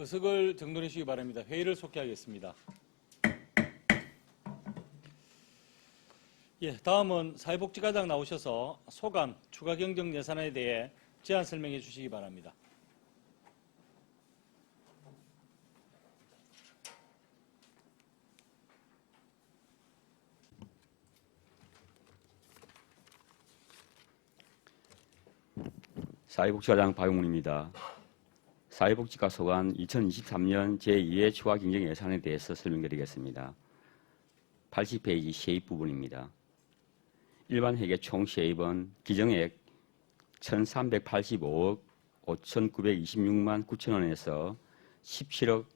의석을 정돈해 주시기 바랍니다. 회의를 속개하겠습니다. 예, 다음은 사회복지과장 나오셔서 소관, 추가 경정 예산에 대해 제안 설명해 주시기 바랍니다. 사회복지과장 박용문입니다. 사회복지과 소관 2023년 제2회 추가 경정 예산에 대해서 설명드리겠습니다. 80페이지 세입 부분입니다. 일반 회계 총 세입은 기정액 1,385억 5,926만 9천 원에서 17억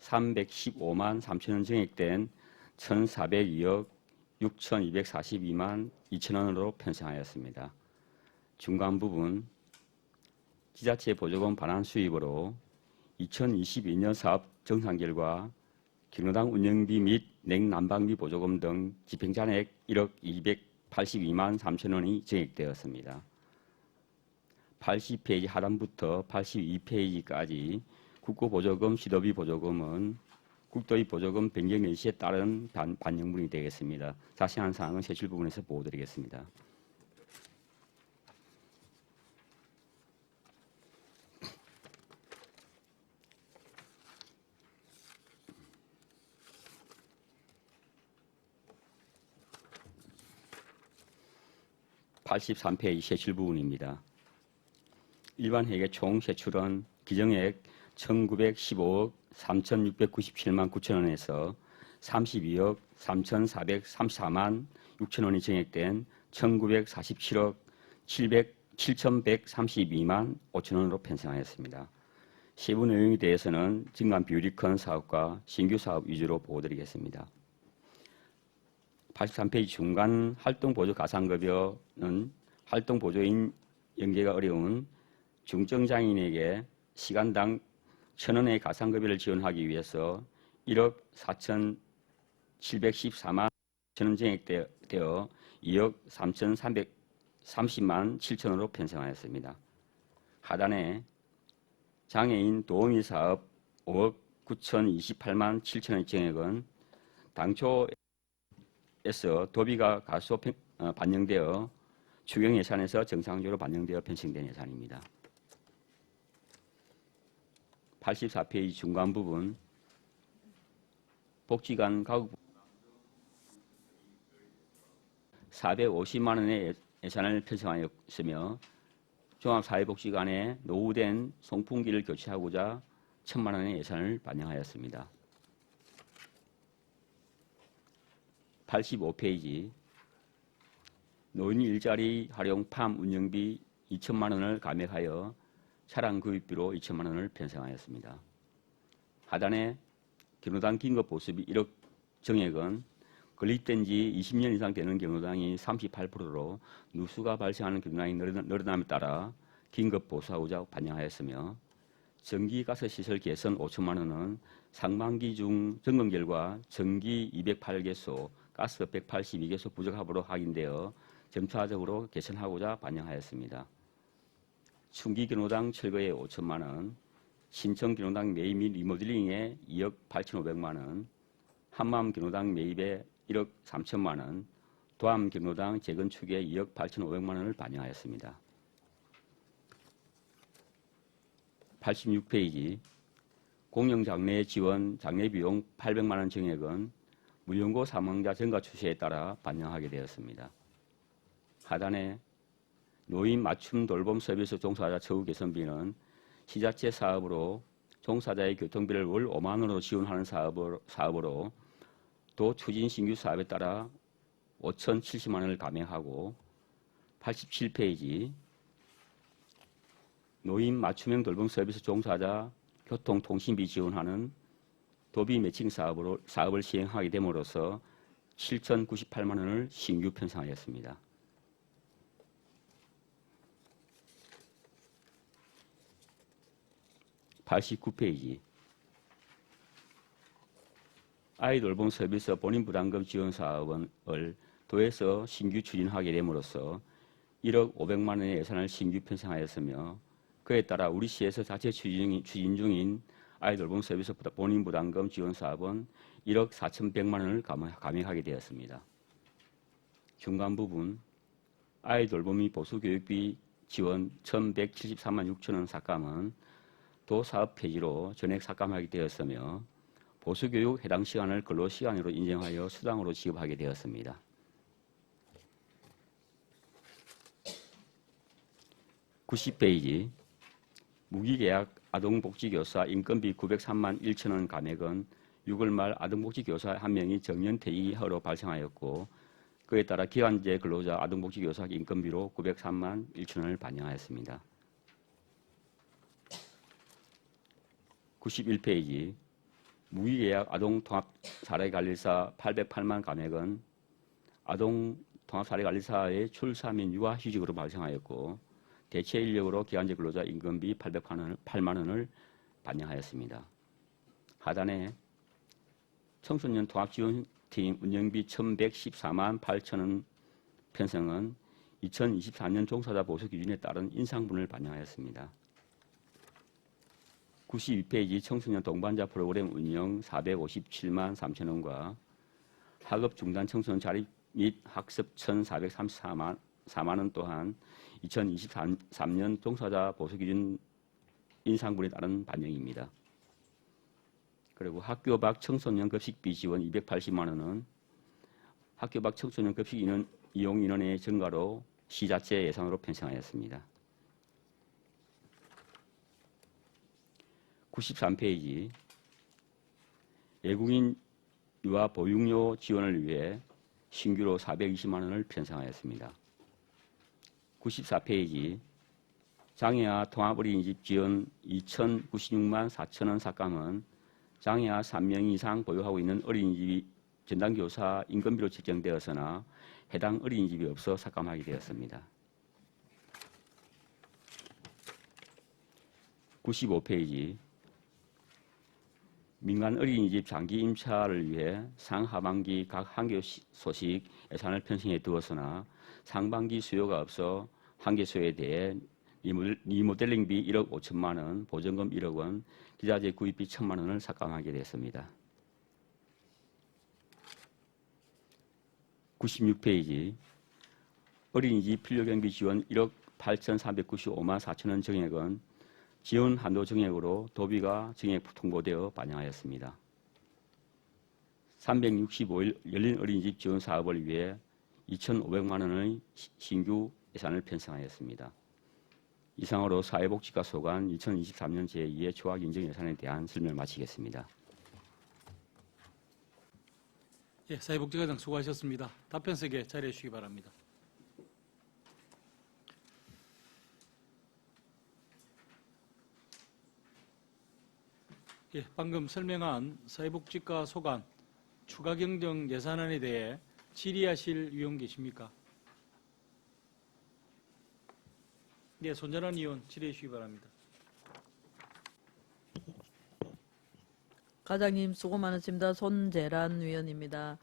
315만 3천 원 증액된 1,402억 6,242만 2천 원으로 편성하였습니다. 중간 부분 지자체 보조금 반환 수입으로 2022년 사업 정상 결과 경로당 운영비 및 냉난방비 보조금 등 집행잔액 1억 282만 3천 원이 증액되었습니다. 80페이지 하단부터 82페이지까지 국고보조금, 시도비 보조금은 국도의 보조금 변경 예시에 따른 반영분이 되겠습니다. 자세한 사항은 세출 부분에서 보여드리겠습니다. (83페이지) 세출 부분입니다. 일반 회계 총 세출은 기정액 1,915억 3,697만 9천 원에서 32억 3,434만 6천 원이 증액된 1,947억 7,132만 5천 원으로 편성하였습니다. 세부 내용에 대해서는 증감 비율이 큰 사업과 신규 사업 위주로 보여드리겠습니다. 83페이지 중간 활동보조 가상급여는 활동보조인 연계가 어려운 중증장애인에게 시간당 1,000원의 가상급여를 지원하기 위해서 1억 4,714만 1,000원 증액되어 2억 3,330만 7천원으로 편성하였습니다. 하단에 장애인 도우미 사업 5억 9,028만 7천원의 증액은 당초에서 도비가 가소 반영되어 추경 예산에서 정상적으로 반영되어 편성된 예산입니다. 84페이지 중간 부분 복지관 가구 450만 원의 예산을 편성하였으며 종합사회복지관에 노후된 송풍기를 교체하고자 1,000만 원의 예산을 반영하였습니다. 85페이지 노인 일자리 활용 팜 운영비 2천만 원을 감액하여 차량 구입비로 2천만 원을 편성하였습니다. 하단에 경로당 긴급 보수비 1억 정액은 건립된 지 20년 이상 되는 경로당이 38%로 누수가 발생하는 경로당이 늘어남에 따라 긴급 보수하고자 반영하였으며 전기가스시설 개선 5천만 원은 상반기 중 점검 결과 전기 208개소, 가스 182개소 부적합으로 확인되어 점차적으로 개선하고자 반영하였습니다. 충기 경로당 철거에 5천만 원, 신청 경로당 매입 및 리모델링에 2억 8,500만 원, 한마음 경로당 매입에 1억 3천만 원, 도암 경로당 재건축에 2억 8,500만 원을 반영하였습니다. 86페이지 공영장례 지원 장례비용 800만 원 증액은 무연고 사망자 증가 추세에 따라 반영하게 되었습니다. 하단에 노인 맞춤 돌봄 서비스 종사자 처우 개선비는 시자체 사업으로 종사자의 교통비를 월 5만 원으로 지원하는 사업으로 도 추진 신규 사업에 따라 5,070만 원을 감액하고 87페이지 노인 맞춤형 돌봄 서비스 종사자 교통통신비 지원하는 도비 매칭 사업을 시행하게 됨으로써 7,098만 원을 신규 편성하였습니다. 89페이지 아이돌봄 서비스 본인 부담금 지원 사업을 도에서 신규 추진하게 됨으로써 1억 500만 원의 예산을 신규 편성하였으며 그에 따라 우리시에서 자체 추진 중인 아이돌봄 서비스 본인 부담금 지원 사업은 1억 4,100만 원을 감액하게 되었습니다. 중간 부분 아이돌봄이 보수교육비 지원 1,173만 6천 원 삭감은 도사업 폐지로 전액 삭감하게 되었으며 보수교육 해당 시간을 근로시간으로 인정하여 수당으로 지급하게 되었습니다. (90페이지) 무기계약 아동복지교사 인건비 903만 1천 원 감액은 6월 말 아동복지교사 1명이 정년퇴직으로 발생하였고 그에 따라 기간제 근로자 아동복지교사 인건비로 903만 1천 원을 반영하였습니다. (91페이지) 무기계약 아동통합사례관리사 808만 감액은 아동통합사례관리사의 출사 및 육아휴직으로 발생하였고 대체 인력으로 기간제 근로자 임금비 808만 원을 반영하였습니다. 하단에 청소년 통합지원팀 운영비 1,114만 8천 원 편성은 2024년 종사자 보수 기준에 따른 인상분을 반영하였습니다. 92페이지 청소년 동반자 프로그램 운영 457만 3천 원과 학업 중단 청소년 자립 및 학습 1,434만 원 또한 2023년 종사자 보수 기준 인상분에 따른 반영입니다. 그리고 학교 밖 청소년 급식비 지원 280만 원은 학교 밖 청소년 급식 이용 인원의 증가로 시자체 예산으로 편성하였습니다. 93페이지 외국인 유아 보육료 지원을 위해 신규로 420만 원을 편성하였습니다. 94페이지 장애아 통합어린이집 지원 2,096만 4천 원 삭감은 장애아 3명 이상 보유하고 있는 어린이집이 전담교사 인건비로 책정되었으나 해당 어린이집이 없어 삭감하게 되었습니다. 95페이지 민간 어린이집 장기 임차를 위해 상하반기 각 한개 소식 예산을 편성해 두었으나 상반기 수요가 없어 한개소에 대해 리모델링비 1억 5천만 원, 보전금 1억 원, 기자재 구입비 1,000만 원을 삭감하게 됐습니다. 96페이지 어린이집 필요경비 지원 1억 8,395만 4천 원 정액은 지원 한도 정액으로 도비가 정액 통보되어 반영하였습니다. 365일 열린 어린이집 지원 사업을 위해 2,500만 원의 신규 예산을 편성하였습니다. 이상으로 사회복지과 소관 2023년 제2회 조합인정예산에 대한 설명을 마치겠습니다. 예, 사회복지과장 수고하셨습니다. 답변석에 자리해 주시기 바랍니다. 예, 방금 설명한 사회복지과 소관 추가 경정 예산안에 대해 질의하실 위원 계십니까? 예, 손전환 의원 질의해 주시기 바랍니다. 과장님 수고 많으십니다. 손재란 위원입니다.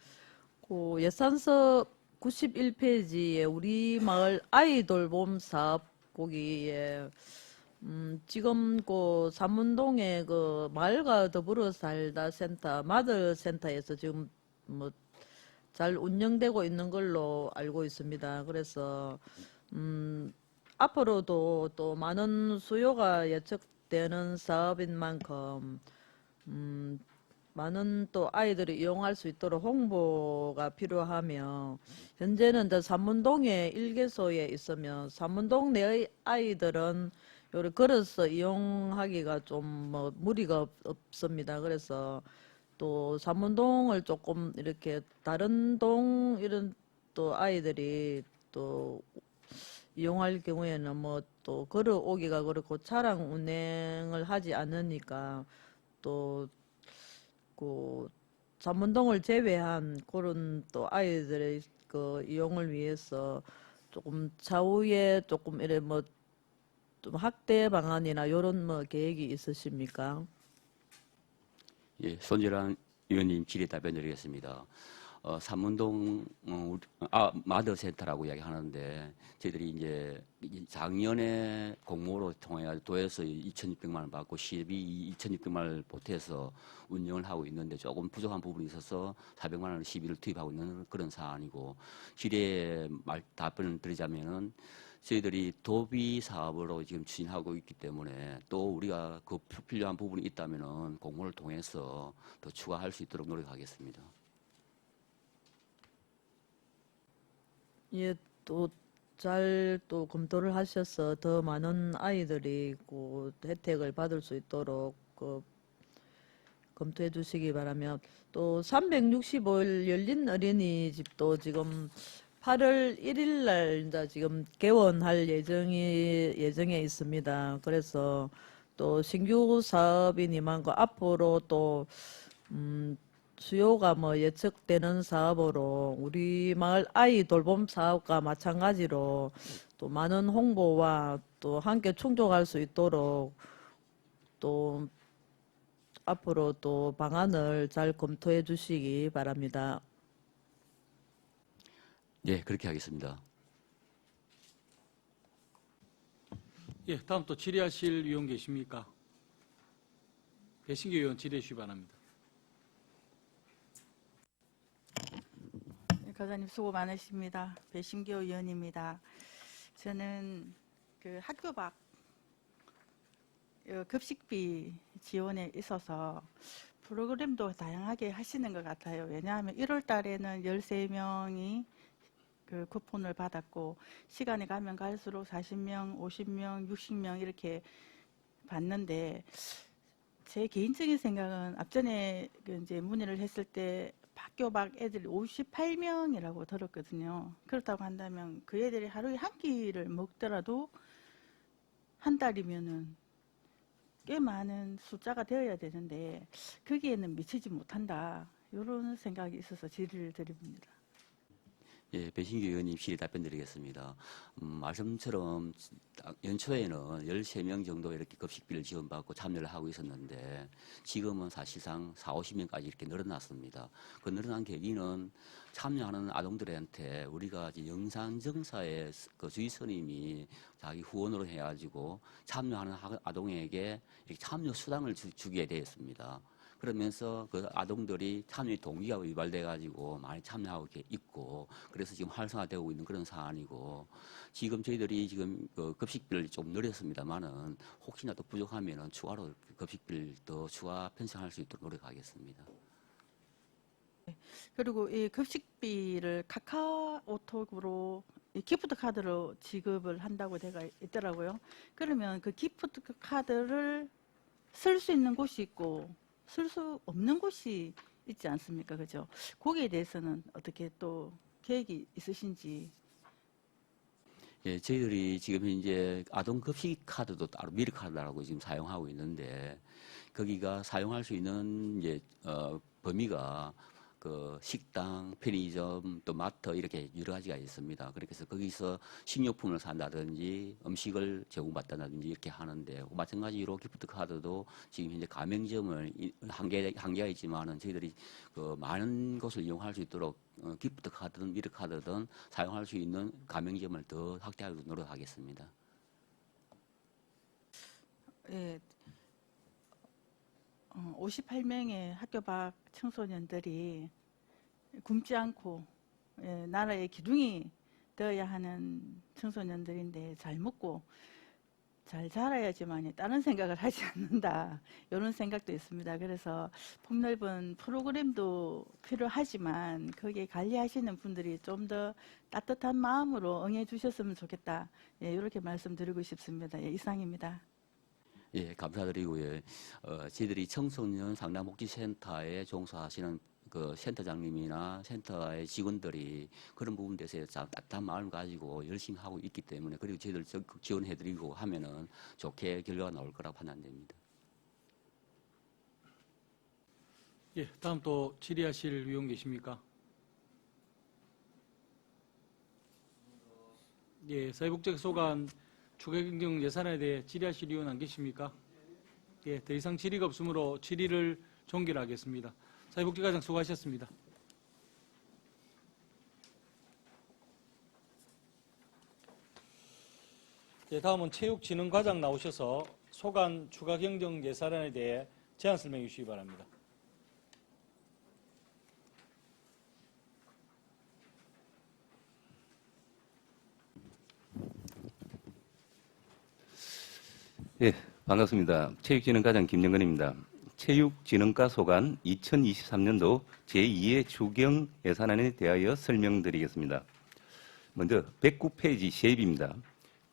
예산서 91페이지에 우리 마을 아이돌봄 사업 보기에 지금 삼문동에 마을과 더불어 살다 센터 마들 센터에서 지금 잘 운영되고 있는 걸로 알고 있습니다. 그래서 앞으로도 또 많은 수요가 예측되는 사업인 만큼 많은 또 아이들이 이용할 수 있도록 홍보가 필요하며 현재는 삼문동에 1개소에 있으면 삼문동 내의 아이들은 요리 걸어서 이용하기가 좀 무리가 없습니다. 그래서 또 삼문동을 조금 이렇게 다른 동 이런 또 아이들이 또 이용할 경우에는 또 걸어오기가 그렇고 차량 운행을 하지 않으니까 또 삼문동을 제외한 그런 또 아이들의 이용을 위해서 조금 차후에 조금 이래 좀 확대 방안이나 이런 계획이 있으십니까? 예, 손재란 의원님 질의 답변드리겠습니다. 삼문동 마더센터라고 이야기하는데 저희들이 이제 작년에 공모로 통해 도에서 2,600만 원 받고 시비 2,600만 원을 보태서 운영을 하고 있는데 조금 부족한 부분이 있어서 400만 원을 시비를 투입하고 있는 그런 사안이고, 질의에 답변을 드리자면은 저희들이 도비 사업으로 지금 추진하고 있기 때문에 또 우리가 그 필요한 부분이 있다면은 공모를 통해서 더 추가할 수 있도록 노력하겠습니다. 예, 또 잘 또 검토를 하셔서 더 많은 아이들이 그 혜택을 받을 수 있도록 검토해 주시기 바라며, 또 365일 열린 어린이집도 지금 8월 1일 날 이제 지금 개원할 예정에 있습니다. 그래서 또 신규 사업이니만 그 앞으로 또 수요가 뭐 예측되는 사업으로 우리 마을 아이 돌봄 사업과 마찬가지로 또 많은 홍보와 또 함께 충족할 수 있도록 또 앞으로 또 방안을 잘 검토해 주시기 바랍니다. 네, 그렇게 하겠습니다. 예, 다음 또 질의하실 위원 계십니까? 배신규 의원 질의해 주시기 바랍니다. 과장님 수고 많으십니다. 배신교 의원입니다. 저는 그 학교 밖 급식비 지원에 있어서 프로그램도 다양하게 하시는 것 같아요. 왜냐하면 1월 달에는 13명이 그 쿠폰을 받았고, 시간이 가면 갈수록 40명, 50명, 60명 이렇게 받는데, 제 개인적인 생각은 앞전에 그 이제 문의를 했을 때 학교 밖 애들이 58명이라고 들었거든요. 그렇다고 한다면 그 애들이 하루에 한 끼를 먹더라도 한 달이면은 꽤 많은 숫자가 되어야 되는데 거기에는 미치지 못한다, 이런 생각이 있어서 질의를 드립니다. 예, 배신규 의원님 질의 답변드리겠습니다. 말씀처럼 연초에는 13명 정도 이렇게 급식비를 지원받고 참여를 하고 있었는데 지금은 사실상 40~50명까지 이렇게 늘어났습니다. 그 늘어난 계기는 참여하는 아동들한테 우리가 이제 영산정사의 그 주의 스님이 자기 후원으로 해가지고 참여하는 아동에게 이렇게 참여 수당을 주게 되었습니다. 그러면서 그 아동들이 참여 동기가 유발돼가지고 많이 참여하고 있고, 그래서 지금 활성화되고 있는 그런 사안이고, 지금 저희들이 지금 그 급식비를 좀 늘렸습니다만은 혹시나 또 부족하면은 추가로 급식비를 더 추가 편성할 수 있도록 노력하겠습니다. 그리고 이 급식비를 카카오톡으로 이 기프트 카드로 지급을 한다고 되어 있더라고요. 그러면 그 기프트 카드를 쓸 수 있는 곳이 있고 쓸 수 없는 곳이 있지 않습니까? 그죠? 거기에 대해서는 어떻게 또 계획이 있으신지. 예, 저희들이 지금 이제 아동 급식 카드도 따로 미르 카드라고 지금 사용하고 있는데, 거기가 사용할 수 있는 이제 범위가 그 식당, 편의점, 또 마트 이렇게 여러 가지가 있습니다. 그렇게 해서 거기서 식료품을 산다든지 음식을 제공받다든지 이렇게 하는데, 마찬가지로 기프트 카드도 지금 현재 가맹점을 한계가 있지만은 저희들이 그 많은 곳을 이용할 수 있도록 기프트 카드든 미르 카드든 사용할 수 있는 가맹점을 더 확대하도록 노력하겠습니다. 예, 58명의 학교 밖 청소년들이 굶지 않고 나라의 기둥이 되어야 하는 청소년들인데 잘 먹고 잘 자라야지만 다른 생각을 하지 않는다, 이런 생각도 있습니다. 그래서 폭넓은 프로그램도 필요하지만 거기에 관리하시는 분들이 좀 더 따뜻한 마음으로 응해 주셨으면 좋겠다, 이렇게 말씀드리고 싶습니다. 이상입니다. 예, 감사드리고요. 저희들이 청소년 상담복지센터에 종사하시는 그 센터장님이나 센터의 직원들이 그런 부분에 대해서 따뜻한 마음을 가지고 열심히 하고 있기 때문에, 그리고 저희들 적극 지원해드리고 하면은 좋게 결과가 나올 거라고 판단됩니다. 예, 다음 또 질의하실 위원 계십니까? 예, 사회복지가 소관 추가경정 예산에 대해 질의하실 위원 안 계십니까? 예, 더 이상 질의가 없으므로 질의를 종결하겠습니다. 사회복지과장 수고하셨습니다. 네, 다음은 체육진흥과장 나오셔서 소관 추가 경정 예산안에 대해 제안 설명해 주시기 바랍니다. 예, 반갑습니다. 체육진흥과장 김영근입니다. 체육진흥과 소관 2023년도 제2의 추경 예산안에 대하여 설명드리겠습니다. 먼저 109페이지 세입입니다.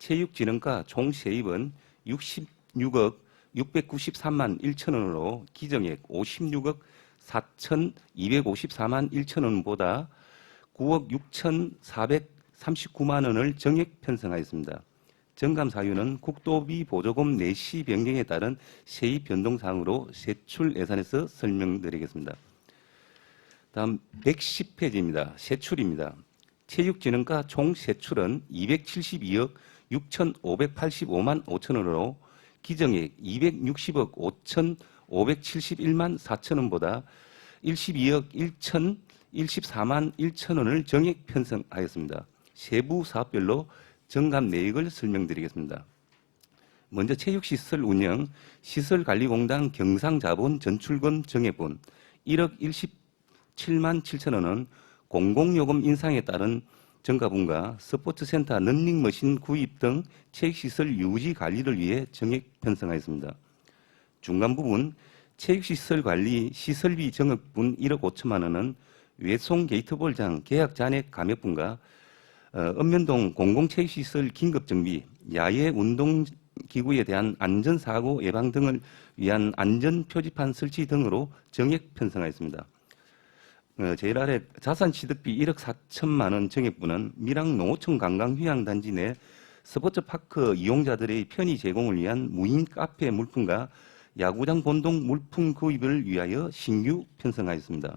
체육진흥과 총 세입은 66억 693만 1천 원으로 기정액 56억 4,254만 1천 원보다 9억 6,439만 원을 정액 편성하였습니다. 정감 사유는 국도비 보조금 내시 변경에 따른 세입 변동 사항으로 세출 예산에서 설명드리겠습니다. 다음 110페이지입니다. 세출입니다. 체육진흥과 총 세출은 272억 6,585만 5천 원으로 기정액 260억 5,571만 4천 원보다 12억 1,014만 1천 원을 정액 편성하였습니다. 세부 사업별로 정감 내역을 설명드리겠습니다. 먼저 체육시설 운영, 시설관리공단 경상자본 전출금 정액분 1억 17만 7천 원은 공공요금 인상에 따른 증가분과 스포츠센터 런닝머신 구입 등 체육시설 유지 관리를 위해 정액 편성하였습니다. 중간 부분 체육시설 관리 시설비 정액분 1억 5천만 원은 외송 게이트볼장 계약 잔액 감액분과 읍면동 공공체육시설 긴급정비, 야외 운동기구에 대한 안전사고 예방 등을 위한 안전표지판 설치 등으로 정액 편성하였습니다. 제일 아래 자산취득비 1억 4천만 원 정액분은 밀양 농어촌 관광휴양단지 내 스포츠파크 이용자들의 편의 제공을 위한 무인 카페 물품과 야구장 본동 물품 구입을 위하여 신규 편성하였습니다.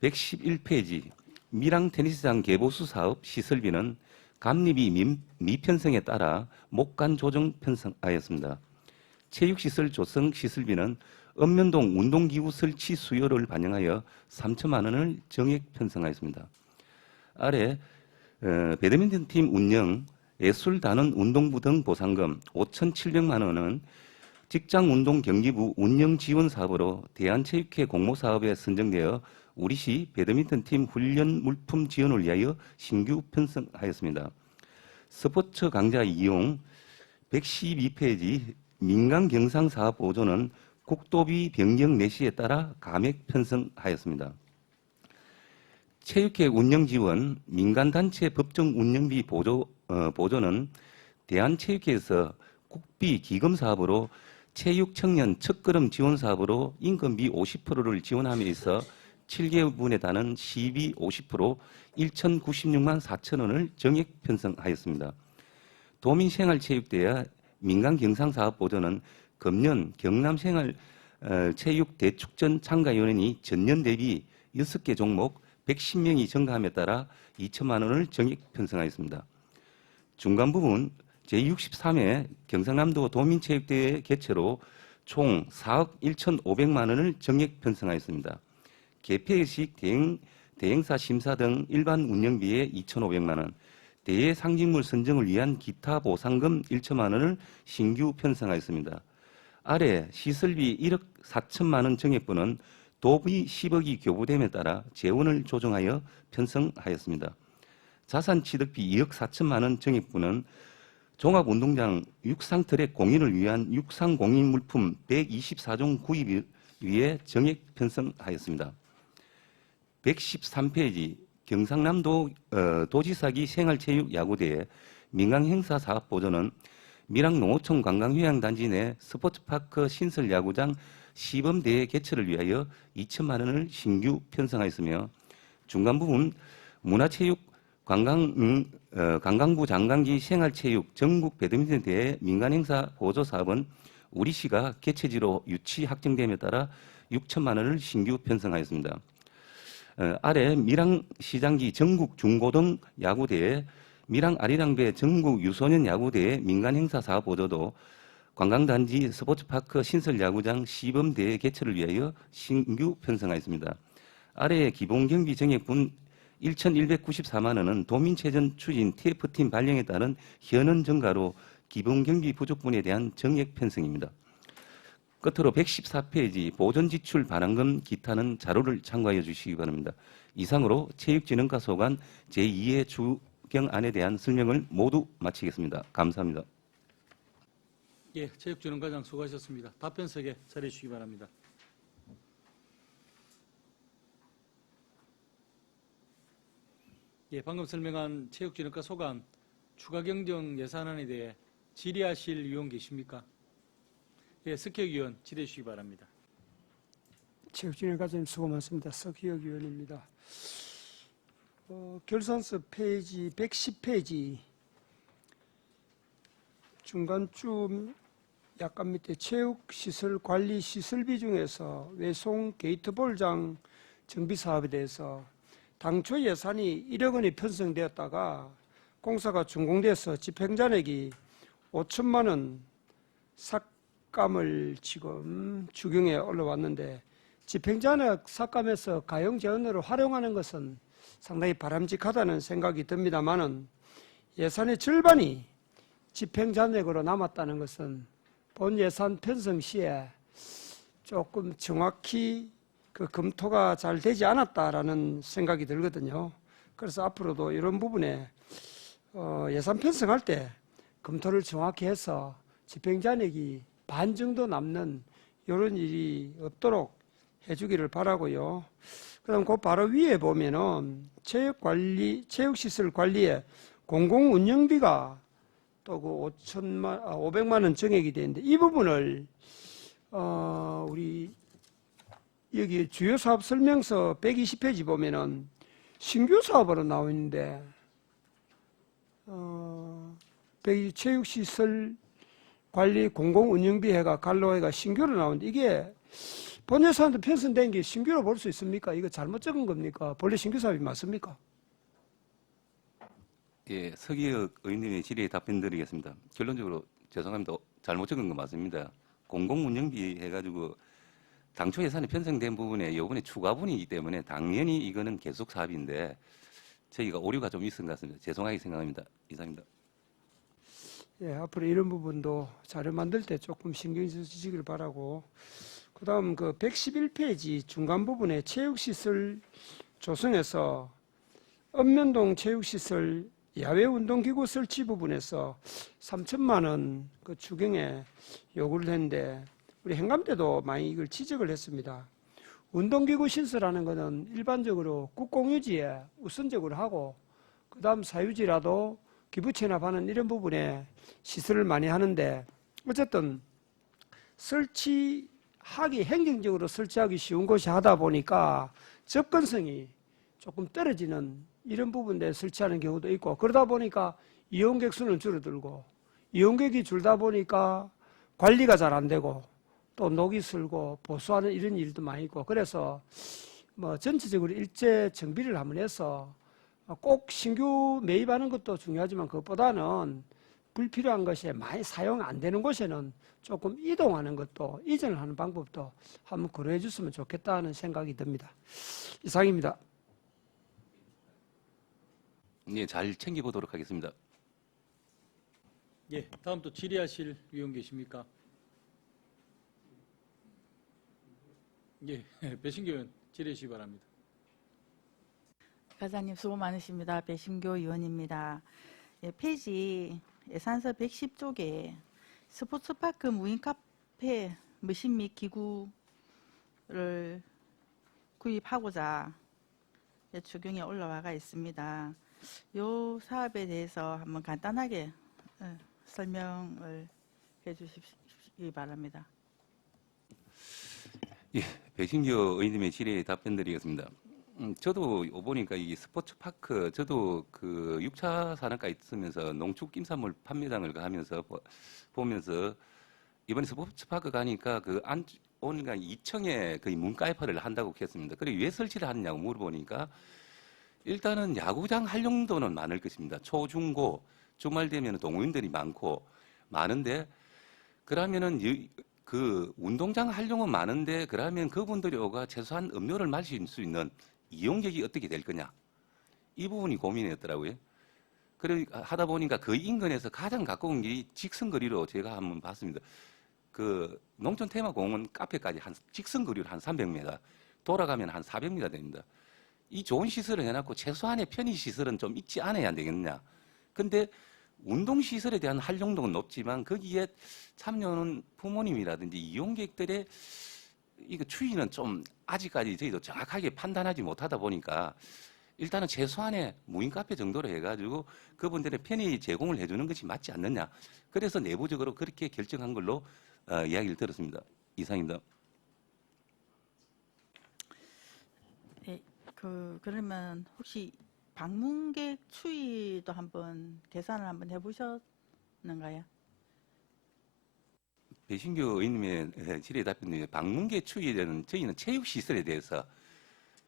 111페이지 밀양 테니스장 개보수 사업 시설비는 감리비 미편성에 따라 목간 조정 편성하였습니다. 체육시설 조성 시설비는 읍면동 운동기구 설치 수요를 반영하여 3천만 원을 정액 편성하였습니다. 아래 배드민턴팀 운영, 예술단원 운동부 등 보상금 5,700만 원은 직장운동경기부 운영지원 사업으로 대한체육회 공모사업에 선정되어 우리시 배드민턴팀 훈련 물품 지원을 위하여 신규 편성하였습니다. 스포츠 강좌 이용 112페이지 민간경상사업 보조는 국도비 변경 내시에 따라 감액 편성하였습니다. 체육회 운영지원 민간단체 법정 운영비 보조는 대한체육회에서 국비 기금 사업으로 체육청년 첫걸음 지원 사업으로 인건비 50%를 지원함에 있어 7개월분에 달하는 시비 50% 1,096만 4천 원을 정액 편성하였습니다. 도민생활체육대회 민간경상사업 보조는 금년 경남생활체육대축전 참가위원회이 전년 대비 6개 종목 110명이 증가함에 따라 2천만 원을 정액 편성하였습니다. 중간 부분 제63회 경상남도 도민체육대회 개최로 총 4억 1,500만 원을 정액 편성하였습니다. 개폐식 대행사 심사 등 일반 운영비에 2,500만 원, 대회 상징물 선정을 위한 기타 보상금 1천만 원을 신규 편성하였습니다. 아래 시설비 1억 4천만 원 정액분은 도비 10억이 교부됨에 따라 재원을 조정하여 편성하였습니다. 자산취득비 2억 4천만 원 정액분은 종합운동장 육상트랙 공인을 위한 육상공인 물품 124종 구입 위해 정액 편성하였습니다. 113페이지 경상남도 도지사기 생활체육야구대회 민간행사 사업 보조는 밀양 농어촌 관광휴양단지 내 스포츠파크 신설야구장 시범대회 개최를 위하여 2천만 원을 신규 편성하였으며 중간 부분 문화체육 관광부 장관기 생활체육 전국 배드민턴 대회 민간행사 보조 사업은 우리시가 개최지로 유치 확정됨에 따라 6천만 원을 신규 편성하였습니다. 아래 밀양시장기 전국 중고등 야구대회, 밀양 아리랑배 전국 유소년 야구대회 민간행사 사업 보조도 관광단지 스포츠파크 신설야구장 시범대회 개최를 위하여 신규 편성하였습니다. 아래의 기본경비 정액분 1,194만 원은 도민체전 추진 TF팀 발령에 따른 현원 증가로 기본 경비 부족분에 대한 정액 편성입니다. 끝으로 114페이지 보존지출 반환금 기타는 자료를 참고하여 주시기 바랍니다. 이상으로 체육진흥과 소관 제2의 추경안에 대한 설명을 모두 마치겠습니다. 감사합니다. 예, 체육진흥과장 수고하셨습니다. 답변석에 자리해 주시기 바랍니다. 예, 방금 설명한 체육진흥과 소관 추가 경정 예산안에 대해 질의하실 위원 계십니까? 예, 석혁 의원 질의해 주시기 바랍니다. 체육진흥과장님 수고 많습니다. 석희혁 의원입니다. 결산서 페이지 110페이지 중간쯤 약간 밑에 체육시설 관리 시설비 중에서 외송 게이트볼장 정비 사업에 대해서 당초 예산이 1억 원이 편성되었다가 공사가 준공돼서 집행잔액이 5천만 원 삭감을 지금 추경에 올라왔는데 집행잔액 삭감해서 가용재원으로 활용하는 것은 상당히 바람직하다는 생각이 듭니다만은 예산의 절반이 집행잔액으로 남았다는 것은 본 예산 편성 시에 조금 정확히 그 검토가 잘 되지 않았다라는 생각이 들거든요. 그래서 앞으로도 이런 부분에 예산 편성할 때 검토를 정확히 해서 집행잔액이 반 정도 남는 이런 일이 없도록 해주기를 바라고요. 그다음 그 바로 위에 보면은 체육시설 관리에 공공운영비가 또 그 500만 원 정액이 되는데 이 부분을 우리 여기 주요 사업 설명서 120페이지 보면은 신규 사업으로 나와 있는데 체육시설 관리 공공운영비 해가 갈로해가 신규로 나오는데 이게 본 예산도 편성된 게 신규로 볼 수 있습니까? 이거 잘못 적은 겁니까? 본래 신규 사업이 맞습니까? 예, 서기혁 의원님의 질의에 답변드리겠습니다. 결론적으로 죄송합니다. 잘못 적은 거 맞습니다. 공공운영비 해가지고 당초 예산이 편성된 부분에 요번에 추가분이기 때문에 당연히 이거는 계속 사업인데 저희가 오류가 좀 있은 것 같습니다. 죄송하게 생각합니다. 이상입니다. 예, 앞으로 이런 부분도 자료 만들 때 조금 신경 쓰시길 바라고. 그 다음 그 111페이지 중간 부분에 체육시설 조성에서 읍면동 체육시설 야외운동기구 설치 부분에서 3천만 원 그 추경에 요구를 했는데 우리 행감대도 많이 이걸 지적을 했습니다. 운동기구 신설하는 것은 일반적으로 국공유지에 우선적으로 하고 그 다음 사유지라도 기부 체납하는 이런 부분에 시설을 많이 하는데 어쨌든 행정적으로 설치하기 쉬운 곳이 하다 보니까 접근성이 조금 떨어지는 이런 부분에 설치하는 경우도 있고 그러다 보니까 이용객 수는 줄어들고 이용객이 줄다 보니까 관리가 잘 안 되고 또 녹이 슬고 보수하는 이런 일도 많이 있고 그래서 뭐 전체적으로 일제 정비를 한번 해서 꼭 신규 매입하는 것도 중요하지만 그것보다는 불필요한 것에 많이 사용 안 되는 곳에는 조금 이동하는 것도 이전을 하는 방법도 한번 고려해 줬으면 좋겠다는 생각이 듭니다. 이상입니다. 예, 잘 챙겨보도록 하겠습니다. 예, 다음 또 질의하실 위원 계십니까? 예, 배신교 의원 질의해 주시기 바랍니다. 과장님 수고 많으십니다. 배신교 의원입니다. 예, 페이지 예산서 110쪽에 스포츠파크 무인카페 머신 및 기구를 구입하고자 추경에 올라와가 있습니다. 이 사업에 대해서 한번 간단하게 설명을 해주시기 바랍니다. 예, 배신교 의원님의 질의에 답변드리겠습니다. 저도 보니까 이 스포츠파크, 저도 그 6차 산업가 있으면서 농축임산물 판매장을 하면서 보면서 이번에 스포츠파크 가니까 그 오니까 2층에 거의 문가이퍼를 한다고 했습니다. 그리고 왜 설치를 하느냐고 물어보니까 일단은 야구장 활용도는 많을 것입니다. 초, 중, 고 주말 되면 동호인들이 많은데 그러면은 그 운동장 활용은 많은데 그러면 그분들이 오가 최소한 음료를 마실 수 있는 이용객이 어떻게 될 거냐? 이 부분이 고민이었더라고요. 그래 하다 보니까 그 인근에서 가장 가까운 게 직선거리로 제가 한번 봤습니다. 그 농촌 테마공원 카페까지 한 직선거리로 한 300m, 돌아가면 한 400m 됩니다. 이 좋은 시설을 해놨고 최소한의 편의 시설은 좀 있지 않아야 안 되겠느냐. 근데 운동 시설에 대한 활용도는 높지만 거기에 참여하는 부모님이라든지 이용객들의 이거 추이는 좀 아직까지 저희도 정확하게 판단하지 못하다 보니까 일단은 최소한의 무인 카페 정도로 해가지고 그분들의 편의 제공을 해주는 것이 맞지 않느냐. 그래서 내부적으로 그렇게 결정한 걸로 이야기를 들었습니다. 이상입니다. 네, 그러면 혹시 방문객 추이도 한번 계산을 한번 해보셨는가요? 배신규 의원님의 질의 답변에 방문객 추이에 대한 저희는 체육시설에 대해서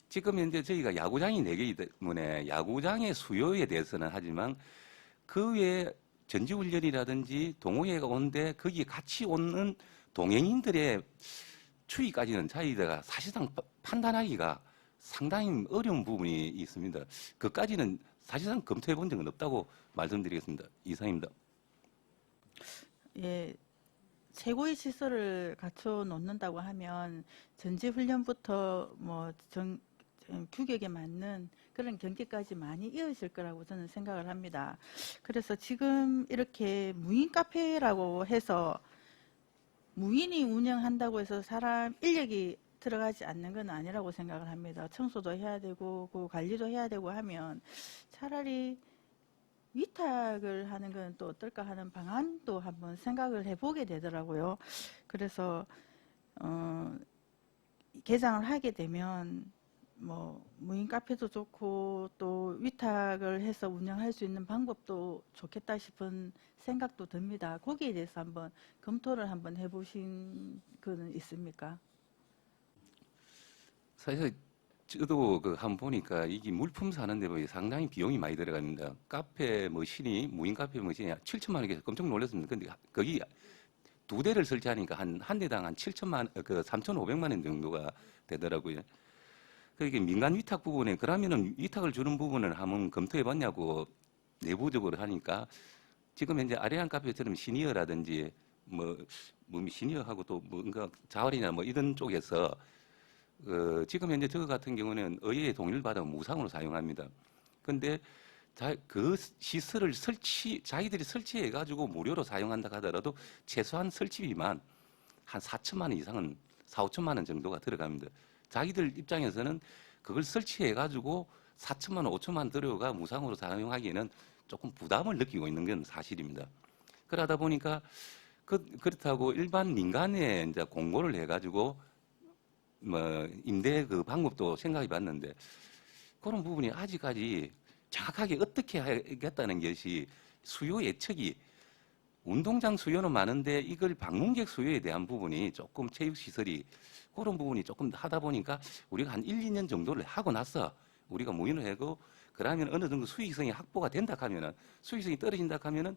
지금 현재 저희가 야구장이 4개이기 때문에 야구장의 수요에 대해서는 하지만 그 외에 전지훈련이라든지 동호회가 오는데 거기에 같이 오는 동행인들의 추이까지는 저희가 사실상 판단하기가 상당히 어려운 부분이 있습니다. 그까지는 사실상 검토해 본 적은 없다고 말씀드리겠습니다. 이상입니다. 예, 최고의 시설을 갖춰 놓는다고 하면 전지 훈련부터 뭐 규격에 맞는 그런 경기까지 많이 이어질 거라고 저는 생각을 합니다. 그래서 지금 이렇게 무인 카페라고 해서 무인이 운영한다고 해서 사람 인력이 들어가지 않는 건 아니라고 생각을 합니다. 청소도 해야 되고 그 관리도 해야 되고 하면 차라리 위탁을 하는 건 또 어떨까 하는 방안도 한번 생각을 해보게 되더라고요. 그래서 개장을 하게 되면 뭐 무인 카페도 좋고 또 위탁을 해서 운영할 수 있는 방법도 좋겠다 싶은 생각도 듭니다. 거기에 대해서 한번 검토를 한번 해보신 건 있습니까? 사실 저도 한번 보니까 이게 물품 사는데 뭐 상당히 비용이 많이 들어갑니다. 카페 머신이 무인 카페 머신이 7천만 원에 깜짝 놀랐습니다. 근데 거기 2대를 설치하니까 한 대당 한 3,500만 원 정도가 되더라고요. 그러니까 민간 위탁 부분에 그러면은 위탁을 주는 부분을 한번 검토해 봤냐고 내부적으로 하니까 지금 현재 아리안 카페처럼 시니어라든지 뭐 시니어하고 또 뭔가 자활이나 뭐 이런 쪽에서 지금 현재 저 같은 경우는 의회의 동의를 받아 무상으로 사용합니다. 근데 그 시설을 자기들이 설치해 가지고 무료로 사용한다 하더라도 최소한 설치비만 한 4천만 원 이상은 4, 5천만 원 정도가 들어갑니다. 자기들 입장에서는 그걸 설치해 가지고 4천만 원, 5천만 원 들여가 무상으로 사용하기에는 조금 부담을 느끼고 있는 건 사실입니다. 그러다 보니까 그렇다고 일반 민간에 이제 공고를 해 가지고 뭐 임대 그 방법도 생각해 봤는데 그런 부분이 아직까지 정확하게 어떻게 하겠다는 것이 수요 예측이 운동장 수요는 많은데 이걸 방문객 수요에 대한 부분이 조금 체육시설이 그런 부분이 조금 하다 보니까 우리가 한 1, 2년 정도를 하고 나서 우리가 무인을 하고 그러면 어느 정도 수익성이 확보가 된다 하면은 수익성이 떨어진다 하면은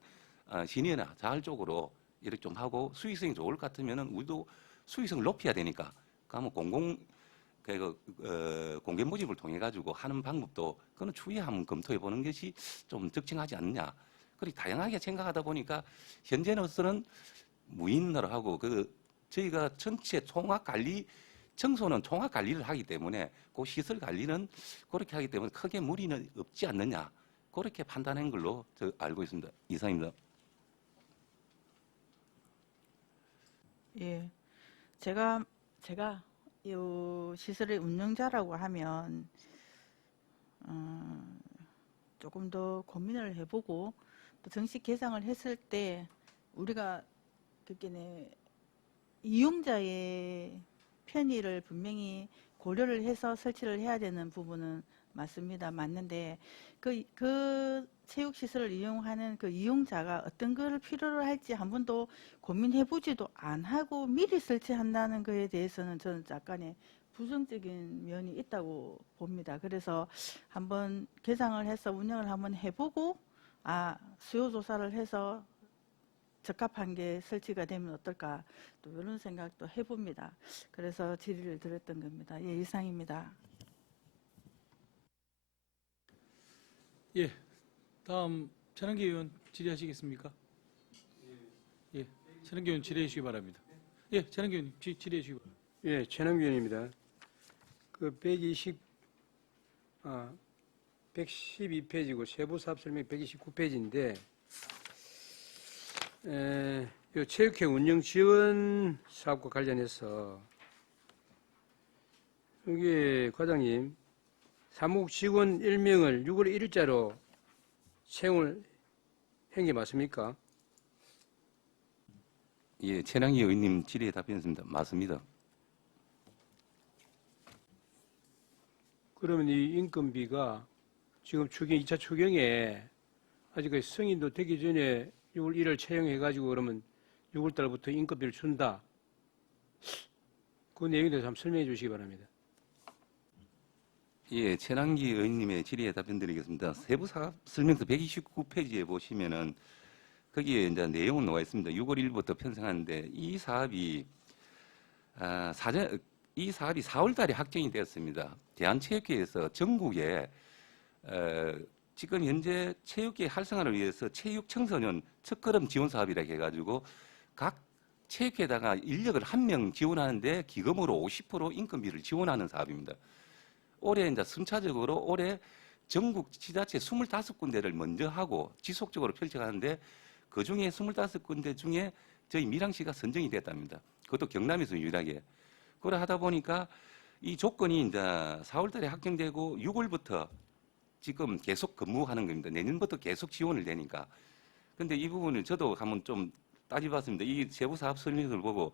시니어나 자활 쪽으로 이렇게 좀 하고 수익성이 좋을 것 같으면은 우리도 수익성을 높여야 되니까 그러면 공개 모집을 통해 가지고 하는 방법도 그거는 추후에 한번 검토해 보는 것이 좀 적정하지 않느냐. 그리고 다양하게 생각하다 보니까 현재로서는 무인으로 하고 저희가 전체 총합 관리 청소는 총합 관리를 하기 때문에 그 시설 관리는 그렇게 하기 때문에 크게 무리는 없지 않느냐. 그렇게 판단한 걸로 저 알고 있습니다. 이상입니다. 예, 제가 이 시설의 운영자라고 하면 조금 더 고민을 해보고 또 정식 개장을 했을 때 우리가 듣기에 이용자의 편의를 분명히 고려를 해서 설치를 해야 되는 부분은 맞습니다. 맞는데 그 체육시설을 이용하는 그 이용자가 어떤 거를 필요로 할지 한 번도 고민해보지도 안 하고 미리 설치한다는 거에 대해서는 저는 약간의 부정적인 면이 있다고 봅니다. 그래서 한번 개장을 해서 운영을 한번 해보고 수요 조사를 해서 적합한 게 설치가 되면 어떨까 또 이런 생각도 해봅니다. 그래서 질의를 드렸던 겁니다. 예, 이상입니다. 예, 다음 전환기 의원 질의하시겠습니까? 예, 전환기 의원 질의해 주시기 바랍니다. 예, 전환기 의원 질의해 주시기 바랍니다. 예, 최남기 의원입니다. 그 112페이지고 세부사업 설명 129페이지인데 요 체육회 운영 지원 사업과 관련해서 여기 과장님 사무국 직원 1명을 6월 1일자로 채용을 한 게 맞습니까? 예, 최남기 의원님 질의에 답변했습니다. 맞습니다. 그러면 이 인건비가 지금 2차 추경에 아직까지 승인도 되기 전에 6월 1일 채용해가지고 그러면 6월 달부터 인건비를 준다. 그 내용에 대해서 한번 설명해 주시기 바랍니다. 예, 최남기 의원님의 질의에 답변드리겠습니다. 세부사업 설명서 129페이지에 보시면은 거기에 이제 내용은 나와 있습니다. 6월 1일부터 편성하는데 이 사업이 이 사업이 4월 달에 확정이 되었습니다. 대한체육회에서 전국에 지금 현재 체육계 활성화를 위해서 체육 청소년 첫걸음 지원 사업이라 해가지고 각 체육회에다가 인력을 1명 지원하는데 기금으로 50% 인건비를 지원하는 사업입니다. 올해 이제 순차적으로 올해 전국 지자체 25군데를 먼저 하고 지속적으로 펼쳐가는데 그 중에 25군데 중에 저희 밀양시가 선정이 됐답니다. 그것도 경남에서 유일하게. 그걸 하다 보니까 이 조건이 이제 4월 달에 확정되고 6월부터 지금 계속 근무하는 겁니다. 내년부터 계속 지원을 되니까. 근데 이 부분을 저도 한번 좀 따져봤습니다. 이 세부 사업 설명서를 보고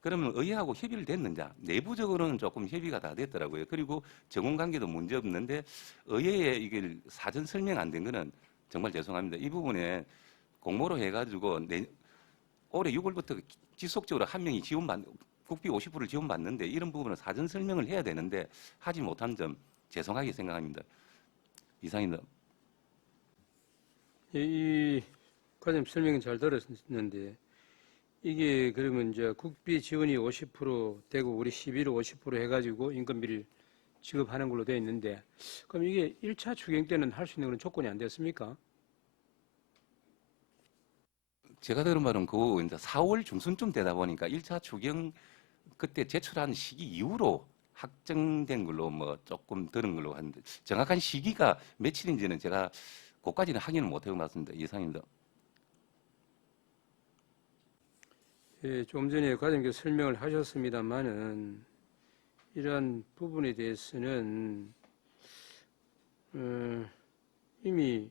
그러면 의회하고 협의를 됐는지 내부적으로는 조금 협의가 다 됐더라고요. 그리고 정원 관계도 문제 없는데 의회에 이게 사전 설명 안 된 거는 정말 죄송합니다. 이 부분에 공모로 해가지고 올해 6월부터 지속적으로 1명이 국비 50%를 지원받는데 이런 부분은 사전 설명을 해야 되는데 하지 못한 점 죄송하게 생각합니다. 이상입니다. 예, 이 과장님 설명은 잘 들었는데 이게 그러면 이제 국비 지원이 50% 되고 우리 시비로 50% 해가지고 인건비를 지급하는 걸로 되어 있는데 그럼 이게 1차 추경 때는 할 수 있는 그런 조건이 안 됐습니까? 제가 들은 말은 그 이제 4월 중순쯤 되다 보니까 1차 추경 그때 제출한 시기 이후로 확정된 걸로 뭐 조금 들은 걸로 하는데 정확한 시기가 며칠인지는 제가 그까지는 확인을 못하고 맞습니다. 이상입니다. 예, 좀 전에 과장님께서 설명을 하셨습니다만은 이러한 부분에 대해서는 이미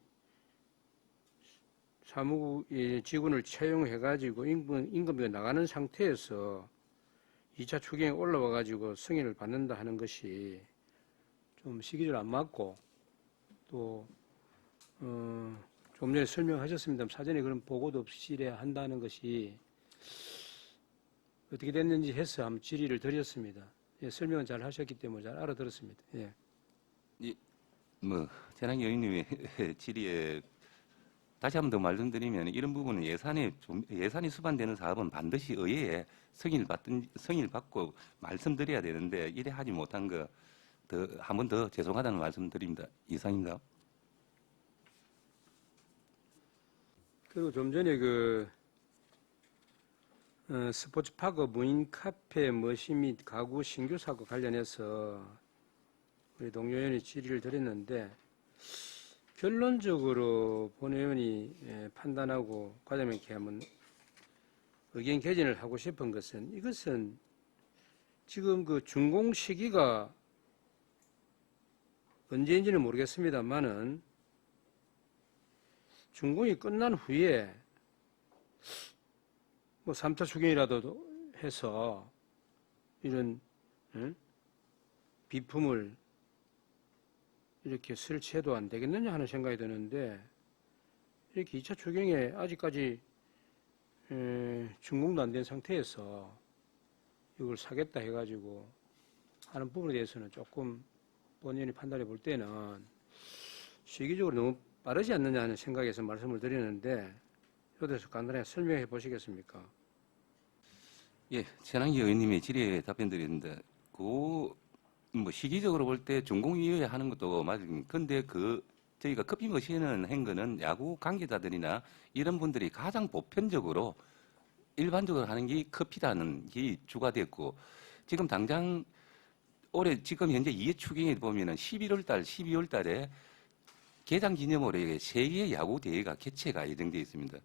사무국의 직원을 채용해가지고 임금비가 나가는 상태에서 2차 추경에 올라와가지고 승인을 받는다 하는 것이 좀 시기적으로 안 맞고 또 좀 전에 설명하셨습니다만 사전에 그런 보고도 없이 이래야 한다는 것이 어떻게 됐는지 해서 한번 질의를 드렸습니다. 예, 설명은 잘 하셨기 때문에 잘 알아들었습니다. 예. 뭐 재난기 의원님의 질의에 다시 한 번 더 말씀드리면 이런 부분은 예산이 수반되는 사업은 반드시 의회에 승인을 받고 말씀드려야 되는데 이래 하지 못한 거 한 번 더 죄송하다는 말씀드립니다. 이상입니다. 그리고 좀 전에 스포츠파크 무인 카페 머시 및 가구 신규 사업과 관련해서 우리 동 의원이 질의를 드렸는데 결론적으로 본 의원이 판단하고 과장님께 한번 의견 개진을 하고 싶은 것은 이것은 지금 그 준공 시기가 언제인지는 모르겠습니다만은 준공이 끝난 후에 뭐 3차 추경이라도 해서 이런 비품을 이렇게 설치해도 안 되겠느냐 하는 생각이 드는데 이렇게 2차 추경에 아직까지 준공도 안 된 상태에서 이걸 사겠다 해가지고 하는 부분에 대해서는 조금 본인이 판단해 볼 때는 시기적으로 너무 빠르지 않느냐 하는 생각에서 말씀을 드리는데 여기서 간단하게 설명해 보시겠습니까? 예, 최남기 의원님의 질의에 답변드리는데 뭐 시기적으로 볼 때 준공 이후에 하는 것도 맞습니다. 근데 그 저희가 커피 머신을 한 거는 야구 관계자들이나 이런 분들이 가장 보편적으로 일반적으로 하는 게 커피라는 게 주가 됐고, 지금 당장 올해 지금 현재 2회 추경에 보면은 11월 달, 12월 달에 개장 기념으로 세계 야구 대회가 개최가 예정되어 있습니다.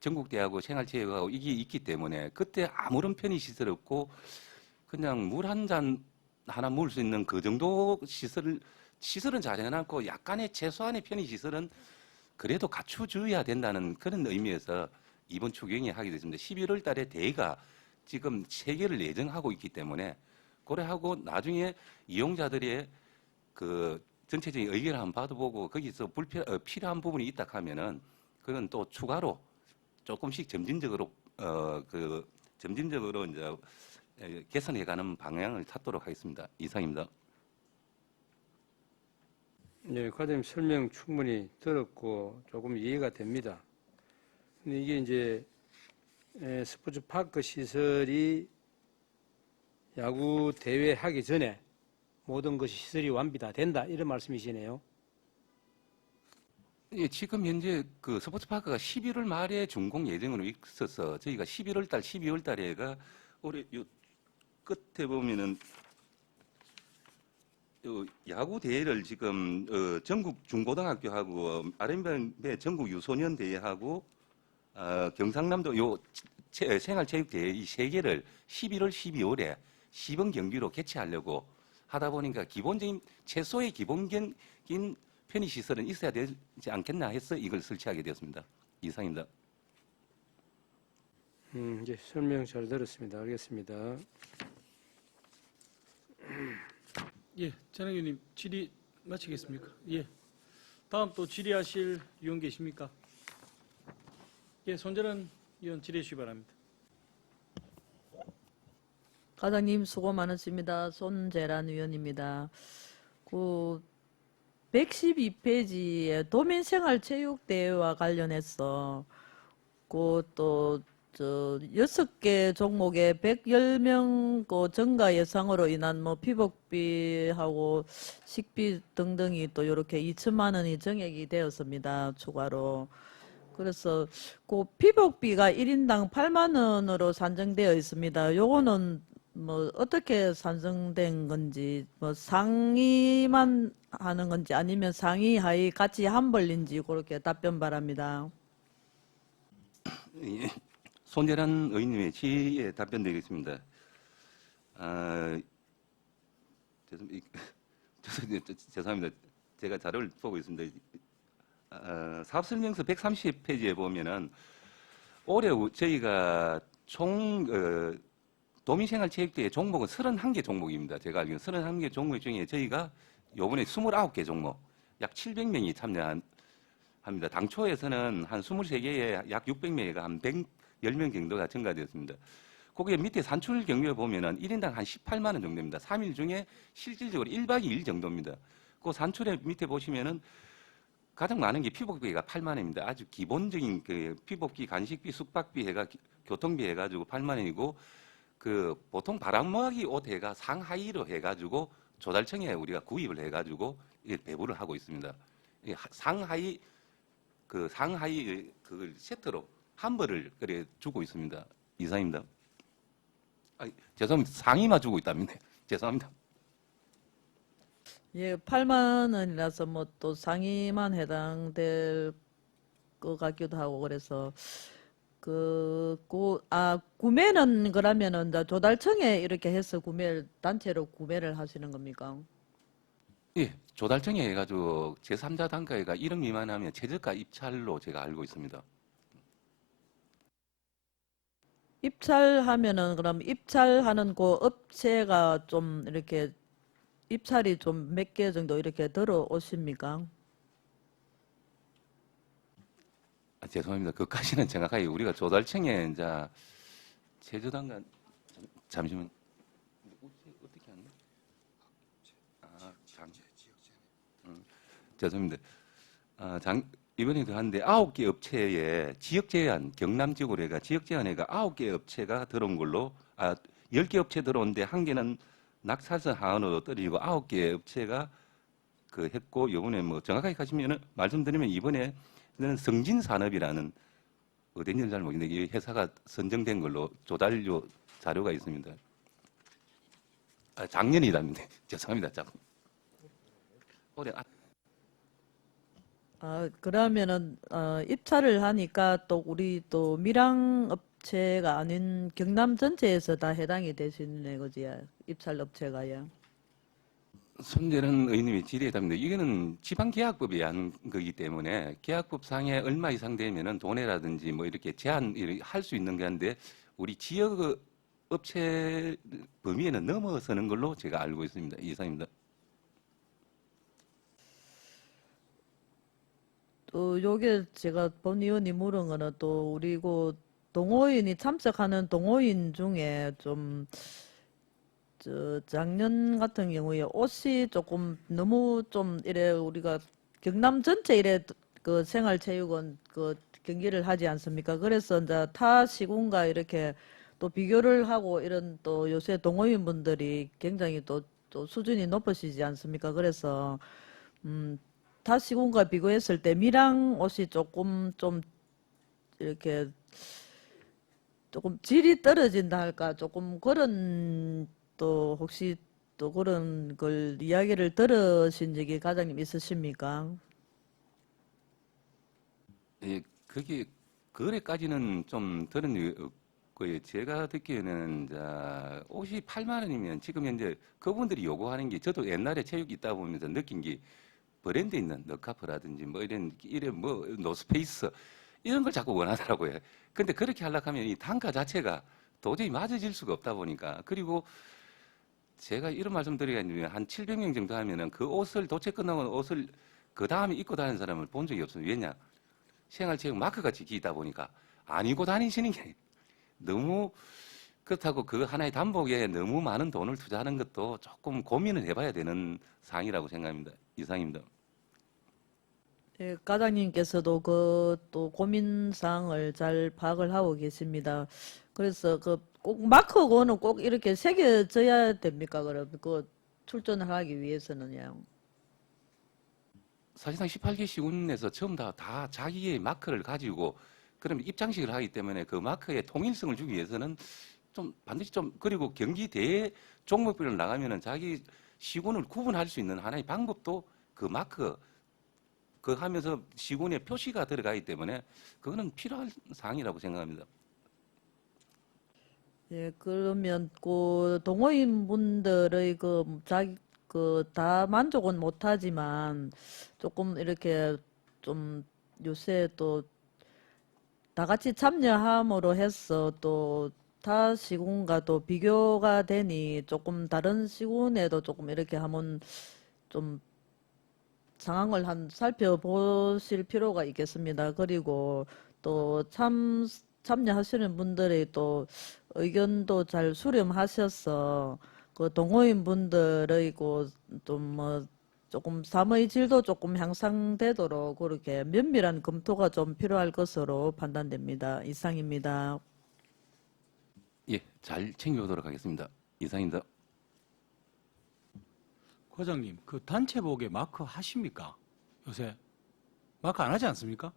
전국대하고 생활체육하고 이게 있기 때문에 그때 아무런 편의시설 없고 그냥 물 한 잔 하나 먹을 수 있는 그 정도 시설은 잘 해놨고 약간의 최소한의 편의시설은 그래도 갖춰줘야 된다는 그런 의미에서 이번 추경에 하게 됐습니다. 11월 달에 대회가 지금 3개를 예정하고 있기 때문에 고려하고 나중에 이용자들의 그 전체적인 의견을 한번 받아보고 거기서 필요한 부분이 있다 하면은 그건 또 추가로 조금씩 점진적으로 점진적으로 이제 개선해가는 방향을 찾도록 하겠습니다. 이상입니다. 네, 과장님 설명 충분히 들었고 조금 이해가 됩니다. 근데 이게 이제 스포츠 파크 시설이 야구 대회 하기 전에 모든 것이 시설이 완비 다 된다 이런 말씀이시네요. 예, 지금 현재 그 스포츠파크가 11월 말에 준공 예정으로 있어서 저희가 11월 달, 12월 달에가 올해 요 끝에 보면은 요 야구 대회를 지금 전국 중고등학교하고 RMB 전국 유소년 대회하고 경상남도 요 생활체육대회 이 3개를 11월, 12월에 시범 경기로 개최하려고 하다 보니까 기본적인 최소의 기본적인 편의시설은 있어야 되지 않겠나 해서 이걸 설치하게 되었습니다. 이상입니다. 이제 설명 잘 들었습니다. 알겠습니다. 예, 전학 의원님 질의 마치겠습니까? 예. 다음 또 질의하실 위원 계십니까? 예, 손재란 의원 질의해 주시기 바랍니다. 과장님 수고 많으십니다. 손재란 의원입니다. 그 112페이지에 도민생활체육대회와 관련해서 그또 6개 종목에 110명 그 증가 예상으로 인한 뭐 피복비하고 식비 등등이 또 이렇게 2천만 원이 정액이 되었습니다. 추가로. 그래서 그 피복비가 1인당 8만 원으로 산정되어 있습니다. 요거는 뭐 어떻게 산정된 건지, 뭐 상위만 하는 건지 아니면 상위 하위 같이 한벌인지 그렇게 답변 바랍니다. 예, 손재란 의원님의 질의에 답변드리겠습니다. 죄송합니다. 제가 자료를 보고 있습니다. 사업설명서 130페이지에 보면은 올해 저희가 총 도민생활체육대회 종목은 31개 종목입니다. 제가 알기로는 31개 종목 중에 저희가 요번에 29개 종목, 약 700명이 참여합니다. 당초에서는 한 23개에 약 600명이가 한 110명 정도가 증가되었습니다. 거기에 밑에 산출 경비를 보면은 1인당 한 18만 원 정도입니다. 3일 중에 실질적으로 1박 2일 정도입니다. 그 산출의 밑에 보시면은 가장 많은 게 피복비가 8만 원입니다. 아주 기본적인 그 피복비, 간식비, 숙박비 교통비 해가지고 8만 원이고 그 보통 바람막이 옷 해가 상하이로 해가지고 조달청에 우리가 구입을 해가지고 배부를 하고 있습니다. 상하이 그걸 세트로 한 벌을 그래 주고 있습니다. 이상입니다. 죄송합니다. 상의만 주고 있답니다. 죄송합니다. 예, 8만 원이라서 뭐 또 상위만 해당될 것 같기도 하고 그래서 구매는 그러면은 이제 조달청에 이렇게 해서 단체로 구매를 하시는 겁니까? 예, 조달청에 해가지고 제3자 단가가 1억 미만하면 최저가 입찰로 제가 알고 있습니다. 입찰하면은 그럼 입찰하는 그 업체가 좀 이렇게 입찰이 좀 몇 개 정도 이렇게 들어오십니까? 죄송합니다. 그까지는 정확하게 우리가 조달청에 이제 최저단가 잠시만 어떻게 하는? 죄송합니다. 이번에도 한데 9개 업체에 지역 제한 경남 지역으로 해가 지역 제한해가 9개 업체가 들어온 걸로 10개 업체 들어온데 한 개는 낙사선 하원으로 떨어지고 9개 업체가 그 했고, 이번에 뭐 정확하게 가시면은 말씀드리면 이번에는 성진산업이라는 어딘지는 잘 모르겠는데 이 회사가 선정된 걸로 조달료 자료가 있습니다. 아, 작년이랍니다. 죄송합니다. 올해 그러면은 입찰을 하니까 또 우리 또 밀양 업체가 아닌 경남 전체에서 다 해당이 되시는 거지요. 입찰 업체가요. 손재는 의원님이 질의했답니다. 이거는 지방계약법에 한 거기 때문에 계약법상에 얼마 이상 되면은 도내라든지 뭐 이렇게 제한할 수 있는 게 한데 우리 지역 업체 범위에는 넘어서는 걸로 제가 알고 있습니다. 이상입니다. 또 요게 제가 본 의원이 물은 거는 또 우리 그 동호인이 참석하는 동호인 중에 좀 작년 같은 경우에 옷이 조금 너무 좀 이래 우리가 경남 전체 이래 그 생활체육원 그 경기를 하지 않습니까? 그래서 이제 타 시군과 이렇게 또 비교를 하고 이런 또 요새 동호인분들이 굉장히 또 수준이 높으시지 않습니까? 그래서 타 시군과 비교했을 때 밀양 옷이 조금 좀 이렇게 조금 질이 떨어진다 할까 조금 그런 또 혹시 또 그런 걸 이야기를 들으신 적이 과장님 있으십니까? 예, 그게 거래까지는 좀 들은 거예요. 제가 듣기에는 자, 옷이 8만 원이면 지금 현재 그분들이 요구하는 게 저도 옛날에 체육 있다 보면서 느낀 게 브랜드 있는 너카프라든지 뭐 이런 뭐 노스페이스 이런 걸 자꾸 원하더라고요. 근데 그렇게 하려고 하면 이 단가 자체가 도저히 맞아질 수가 없다 보니까 그리고 제가 이런 말씀 드리겠는데 한 700명 정도 하면은 그 옷을 도체 끝나고 옷을 그 다음에 입고 다니는 사람을 본 적이 없어요. 왜냐? 생활체육 마크같이 기다 보니까 안 입고 다니시는 게 너무 그렇다고 그 하나의 단복에 너무 많은 돈을 투자하는 것도 조금 고민을 해봐야 되는 사항이라고 생각합니다. 이상입니다. 예, 과장님께서도 그 또 고민사항을 잘 파악을 하고 계십니다. 그래서 그 꼭 마크고는 꼭 이렇게 새겨져야 됩니까? 그럼 그 출전을 하기 위해서는요. 사실상 18개 시군에서 전부 다 자기의 마크를 가지고 그럼 입장식을 하기 때문에 그 마크의 통일성을 주기 위해서는 좀 반드시 좀 그리고 경기 대회 종목별로 나가면은 자기 시군을 구분할 수 있는 하나의 방법도 그 마크 그 하면서 시군의 표시가 들어가기 때문에 그거는 필요한 사항이라고 생각합니다. 예, 그러면 그 동호인분들의 그 자기 그 다 만족은 못하지만 조금 이렇게 좀 요새 또 다 같이 참여함으로 해서 또 타 시군과 또 비교가 되니 조금 다른 시군에도 조금 이렇게 한번 좀 상황을 한 살펴보실 필요가 있겠습니다. 그리고 또 참여하시는 분들의 또 의견도 잘 수렴하셔서 그 동호인 분들의 그좀뭐 조금 삶의 질도 조금 향상되도록 그렇게 면밀한 검토가 좀 필요할 것으로 판단됩니다. 이상입니다. 예, 잘 챙겨보도록 하겠습니다. 이상입니다. 과장님, 그 단체복에 마크 하십니까? 요새 마크 안 하지 않습니까?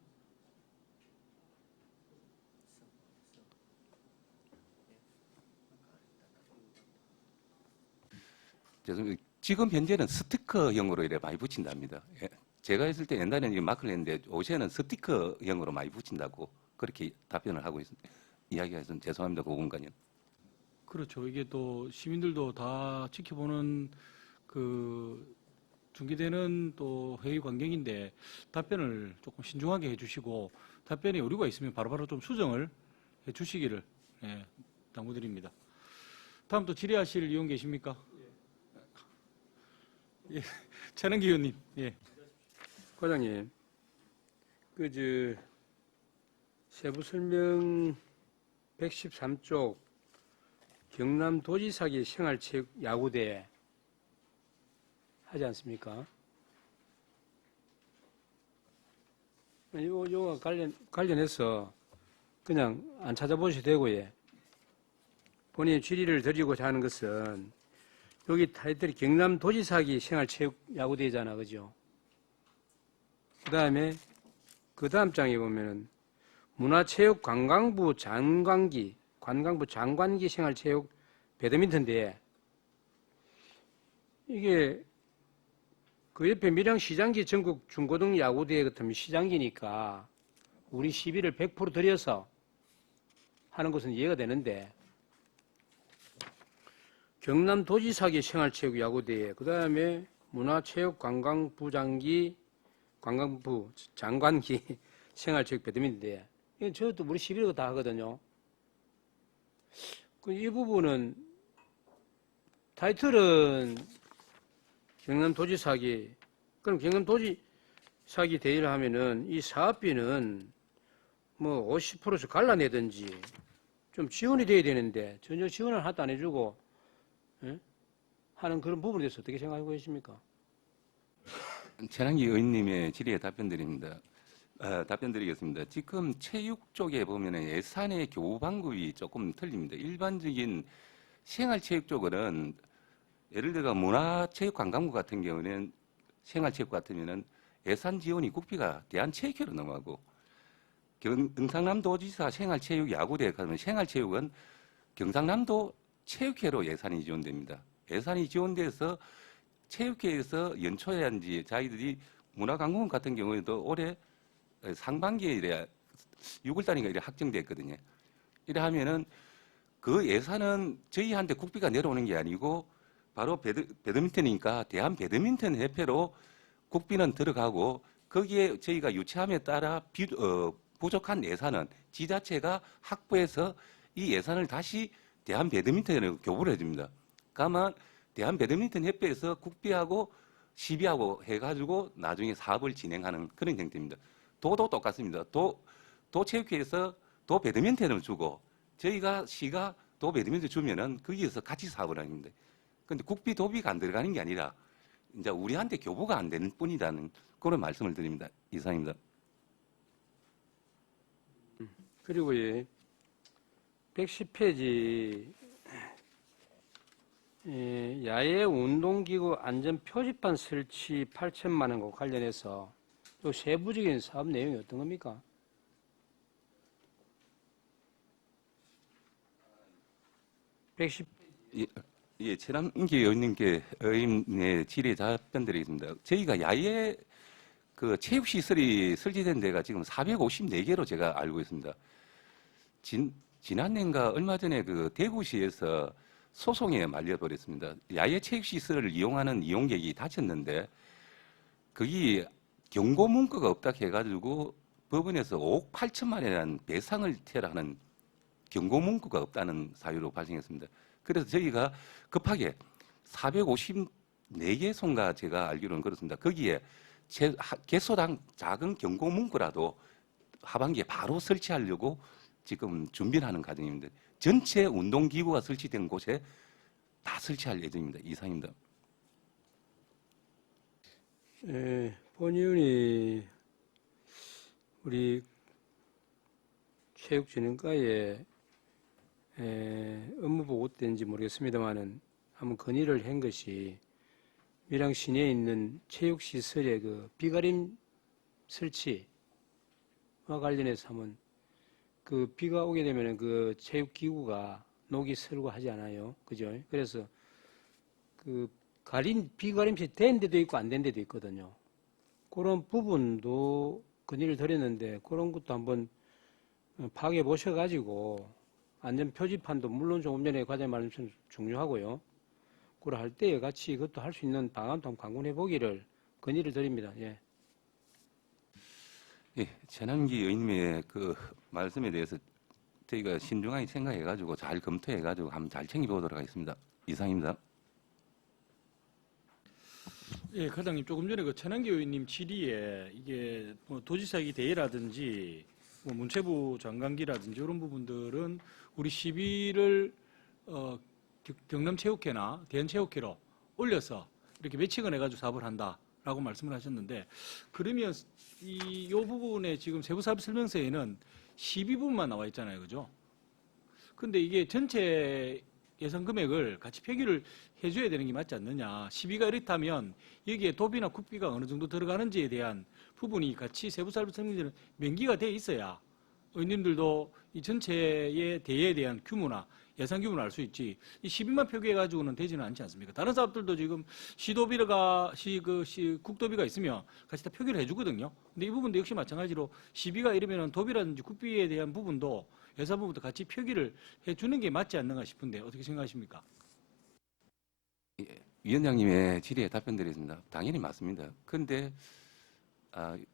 죄송해요. 지금 현재는 스티커형으로 이래 많이 붙인답니다. 예. 제가 했을 때 옛날에는 이게 마크를 했는데 요새는 스티커형으로 많이 붙인다고 그렇게 답변을 하고 있습니다. 이야기가 있으면 죄송합니다. 그 공간이. 그렇죠. 이게 또 시민들도 다 지켜보는 그 중계되는 또 회의 광경인데 답변을 조금 신중하게 해주시고 답변에 오류가 있으면 바로바로 좀 수정을 해주시기를 예, 당부드립니다. 다음 또 질의하실 의원 계십니까? 예, 차능기 의원님. 예. 과장님, 세부 설명 113쪽 경남도지사기 생활체육 야구대 하지 않습니까? 요거 관련해서 그냥 안 찾아보셔도 되고, 예. 본인이 질의를 드리고자 하는 것은 여기 타이틀이 경남도지사기 생활체육야구대회잖아, 그죠? 그다음에 그 다음 장에 보면은 문화체육관광부 장관기 생활체육 배드민턴 대회. 이게 그 옆에 밀양시장기 전국 중고등 야구대회 같으면 시장기니까 우리 시비를 100% 들여서 하는 것은 이해가 되는데, 경남도지사기 생활체육 야구대회, 그 다음에 문화체육관광부 장관기 생활체육 배드민턴 대회. 이건 저것도 우리 시비를 다 하거든요. 이 부분은 타이틀은 경남도지사기, 그럼 경남도지사기 대회를 하면은 이 사업비는 뭐 50%씩 갈라내든지 좀 지원이 돼야 되는데 전혀 지원을 하나도 안 해주고, 예? 하는 그런 부분에 대해서 어떻게 생각하고 계십니까? 최남기 의원님의 질의에 답변드리겠습니다. 지금 체육 쪽에 보면 예산의 교부 방법이 조금 틀립니다. 일반적인 생활체육 쪽은 예를 들어 문화체육관광부 같은 경우는 생활체육 같으면은 예산 지원이 국비가 대한체육회로 넘어가고, 경상남도지사 생활체육 야구대회 가면 생활체육은 경상남도 체육회로 예산이 지원됩니다. 예산이 지원돼서 체육회에서 연초에 한지 자기들이 문화관광부 같은 경우에도 올해 상반기에 이래 6월달인가 이래 확정됐거든요. 이래 하면은 그 예산은 저희한테 국비가 내려오는 게 아니고 바로 배드민턴이니까 대한 배드민턴 협회로 국비는 들어가고, 거기에 저희가 유치함에 따라 부족한 예산은 지자체가 확보해서 이 예산을 다시 대한 배드민턴에 교부를 해줍니다. 그러면 대한 배드민턴 협회에서 국비하고 시비하고 해가지고 나중에 사업을 진행하는 그런 형태입니다. 도도 똑같습니다. 도체육회에서 도 배드민턴을 주고 저희가 시가 도 배드민턴 주면은 거기에서 같이 사업을 하는데, 근데 국비 도비가 안 들어가는 게 아니라 이제 우리한테 교부가 안 되는 뿐이라는 그런 말씀을 드립니다. 이상입니다. 그리고 110페이지 야외 운동기구 안전 표지판 설치 8천만 원과 관련해서 또 세부적인 사업 내용이 어떤 겁니까? 예, 최남기 의원님의 질의에 답변드리겠습니다. 저희가 야외 그 체육시설이 설치된 데가 지금 454개로 제가 알고 있습니다. 지난해인가 얼마 전에 그 대구시에서 소송에 말려버렸습니다. 야외 체육시설을 이용하는 이용객이 다쳤는데 거기 경고 문구가 없다 해가지고 법원에서 5억 8천만 원에 대한 배상을 태라는 경고 문구가 없다는 사유로 발생했습니다. 그래서 저희가 급하게 454개소인가 제가 알기로는 그렇습니다. 거기에 개소당 작은 경고 문구라도 하반기에 바로 설치하려고 지금 준비를 하는 과정입니다. 전체 운동기구가 설치된 곳에 다 설치할 예정입니다. 이상입니다. 본 의원이 우리 체육진흥과에 업무보고 때인지 모르겠습니다만은 한번 건의를 한 것이 밀양 시내에 있는 체육시설의 그 비가림 설치와 관련해서 한번 그 비가 오게 되면 그 체육기구가 녹이 슬고 하지 않아요. 그죠? 그래서 그 비가림시 된 데도 있고 안 된 데도 있거든요. 그런 부분도 건의를 드렸는데 그런 것도 한번 파악해 보셔가지고 안전 표지판도 물론 조금 전에 과장님 말씀처럼 중요하고요. 그걸 할 때에 같이 그것도 할 수 있는 방안도 한번 강구해 보기를 건의를 드립니다. 예. 예, 최남기 의원님의 그 말씀에 대해서 저희가 신중하게 생각해가지고 잘 검토해가지고 한번 잘 챙겨보도록 하겠습니다. 이상입니다. 예, 과장님 조금 전에 그 최남기 의원님 질의에 이게 뭐 도지사기 대회라든지 뭐 문체부 장관기라든지 이런 부분들은 우리 시비를 경남체육회나 대한체육회로 올려서 이렇게 매칭을 해가지고 사업을 한다라고 말씀을 하셨는데, 그러면 이 부분에 지금 세부사업 설명서에는 시비 부분만 나와 있잖아요, 그죠? 근데 이게 전체 예산 금액을 같이 표기를 해줘야 되는 게 맞지 않느냐. 시비가 이렇다면 여기에 도비나 국비가 어느 정도 들어가는지에 대한 부분이 같이 세부사업 설명되는 명기가 돼 있어야 의원님들도 이 전체의 대회에 대한 규모나 예산 규모를 알 수 있지. 이 12만 표기해 가지고는 되지는 않지 않습니까? 다른 사업들도 지금 국도비가 있으면 같이 다 표기를 해주거든요. 근데 이 부분도 역시 마찬가지로 시비가 이러면은 도비라든지 국비에 대한 부분도 예산 부분도 같이 표기를 해주는 게 맞지 않는가 싶은데 어떻게 생각하십니까? 위원장님의 질의에 답변드리겠습니다. 당연히 맞습니다. 그런데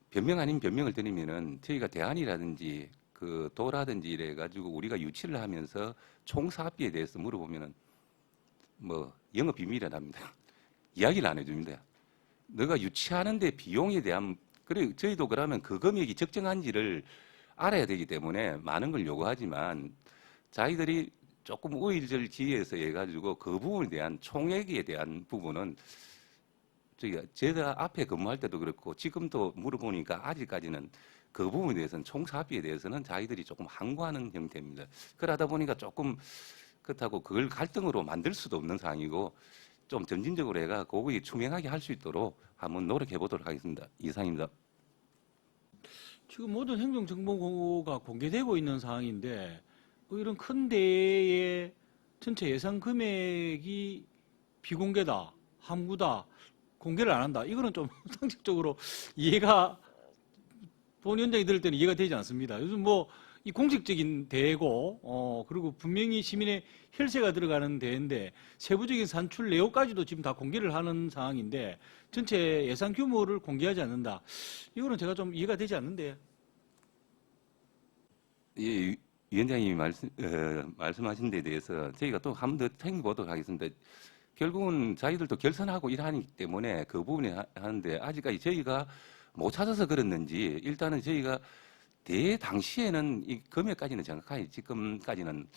변명 아닌 변명을 드리면은 저희가 대안이라든지 그 도라든지 이래 가지고 우리가 유치를 하면서 총 사업비에 대해서 물어보면은 뭐 영업 비밀이랍니다. 이야기를 안 해줍니다. 너가 유치하는데 비용에 대한 그래 저희도 그러면 그 금액이 적정한지를 알아야 되기 때문에 많은 걸 요구하지만 자기들이 조금 우일절지에서 해가지고 그 부분에 대한 총액에 대한 부분은 제가 앞에 근무할 때도 그렇고 지금도 물어보니까 아직까지는 그 부분에 대해서는 총사업비에 대해서는 자기들이 조금 항구하는 형태입니다. 그러다 보니까 조금 그렇다고 그걸 갈등으로 만들 수도 없는 상황이고 좀 점진적으로 해가 그거에 투명하게 할 수 있도록 한번 노력해 보도록 하겠습니다. 이상입니다. 지금 모든 행정정보가 공개되고 있는 상황인데 이런 큰 대회의 전체 예산 금액이 비공개다, 함구다, 공개를 안 한다. 이거는 좀 상식적으로 이해가 본 위원장이 들을 때는 이해가 되지 않습니다. 요즘 뭐 이 공식적인 대회고 그리고 분명히 시민의 혈세가 들어가는 대회인데 세부적인 산출 내역까지도 지금 다 공개를 하는 상황인데 전체 예산 규모를 공개하지 않는다. 이거는 제가 좀 이해가 되지 않는데. 예, 위원장님이 말씀하신 데 대해서 저희가 또 한 번 더 챙겨보도록 하겠습니다. 결국은 자기들도 결선하고 일하기 때문에 그 부분에 하는데 아직까지 저희가 못 찾아서 그랬는지 일단은 저희가 대회 당시에는 이 금액까지는 정확하게 지금까지는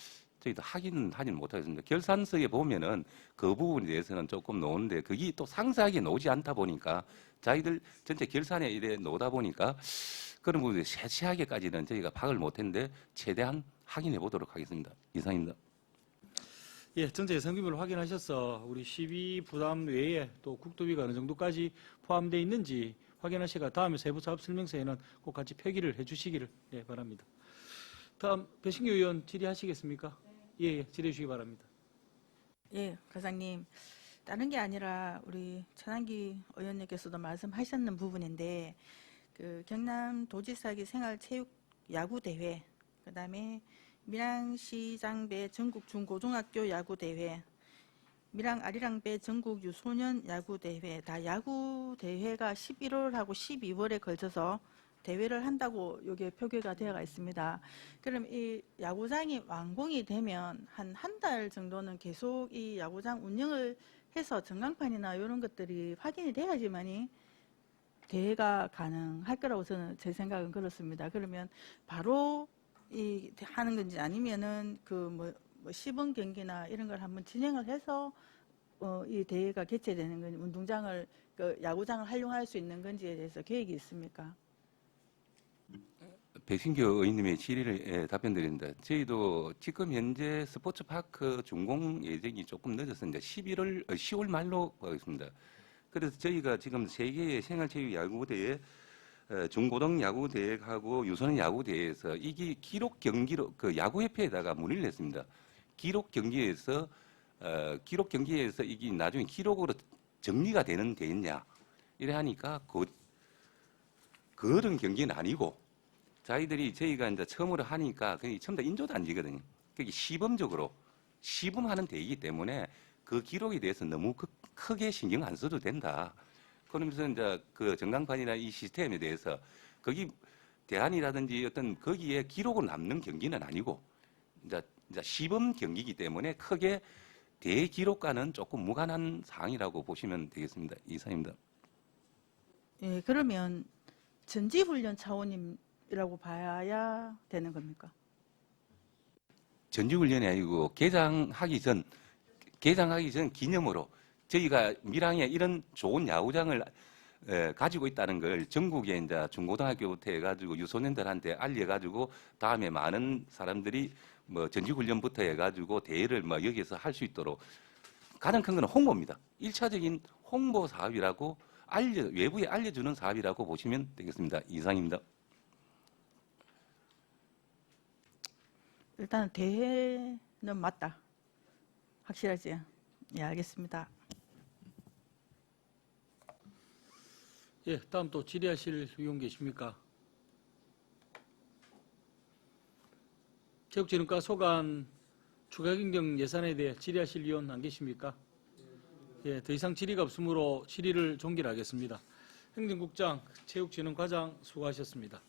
저희도 하지는 못하겠습니다. 결산서에 보면은 그 부분에 대해서는 조금 놓는데 그게 또 상세하게 놓지 않다 보니까 자기들 전체 결산에 이래 놓다 보니까 그런 부분에 세세하게까지는 저희가 파악을 못했는데 최대한 확인해 보도록 하겠습니다. 이상입니다. 예, 전체 예산 규모를 확인하셔서 우리 시비 부담 외에 또 국도비가 어느 정도까지 포함되어 있는지 확인하시고 다음에 세부 사업 설명서에는 꼭 같이 표기를 해주시기를 바랍니다. 다음 배신규 의원 질의하시겠습니까? 예, 질의해 주시기 바랍니다. 예, 과장님. 다른 게 아니라 우리 천안기 의원님께서도 말씀하셨는 부분인데 그 경남도지사기 생활체육 야구대회, 그다음에 밀양시장배 전국 중고등학교 야구대회, 밀양 아리랑배 전국 유소년 야구대회, 다 야구대회가 11월하고 12월에 걸쳐서 대회를 한다고 여기에 표기가 되어 있습니다. 그럼 이 야구장이 완공이 되면 한 달 정도는 계속 이 야구장 운영을 해서 전광판이나 이런 것들이 확인이 돼야지만이 대회가 가능할 거라고 저는 제 생각은 그렇습니다. 그러면 바로 이 하는 건지 아니면은 그 시범 경기나 이런 걸 한번 진행을 해서 이 대회가 개최되는 건지 운동장을 그 야구장을 활용할 수 있는 건지에 대해서 계획이 있습니까? 백신규 의원님의 질의를 답변드립니다. 저희도 지금 현재 스포츠파크 준공 예정이 조금 늦었습니다. 10월 말로 가겠습니다. 그래서 저희가 지금 세 개의 생활체육 야구대회, 중고등 야구대회하고 유소년 야구대회에서 이게 기록 경기로 그 야구협회에다가 문의를 했습니다. 기록 경기에서 이게 나중에 기록으로 정리가 되는 대회냐 이래 하니까 그런 경기는 아니고 저희가 이제 처음으로 하니까 그게 전부 다 인조단지거든요. 그게 시범하는 대회이기 때문에 그 기록에 대해서 너무 크게 신경 안 써도 된다. 그러면서 이제 그 전광판이나 이 시스템에 대해서 거기 대안이라든지 어떤 거기에 기록으로 남는 경기는 아니고 이제 시범 경기이기 때문에 크게 대기록과는 조금 무관한 사항이라고 보시면 되겠습니다. 이상입니다. 예, 그러면 전지훈련 차원이라고 봐야 되는 겁니까? 전지훈련이 아니고 개장하기 전 기념으로 저희가 밀양에 이런 좋은 야구장을 가지고 있다는 걸 전국에 이제 중고등학교부터 해가지고 유소년들한테 알려가지고 다음에 많은 사람들이 뭐 전지훈련부터 해가지고 대회를 뭐 여기서 할 수 있도록 가장 큰 건 홍보입니다. 1차적인 홍보 사업이라고 외부에 알려주는 사업이라고 보시면 되겠습니다. 이상입니다. 일단 대회는 맞다. 확실하지? 예, 알겠습니다. 예, 다음 또 질의하실 의원 계십니까? 체육진흥과 소관 추가 경정 예산에 대해 질의하실 의원 안 계십니까? 예, 더 이상 질의가 없으므로 질의를 종결하겠습니다. 행정국장, 체육진흥과장 수고하셨습니다.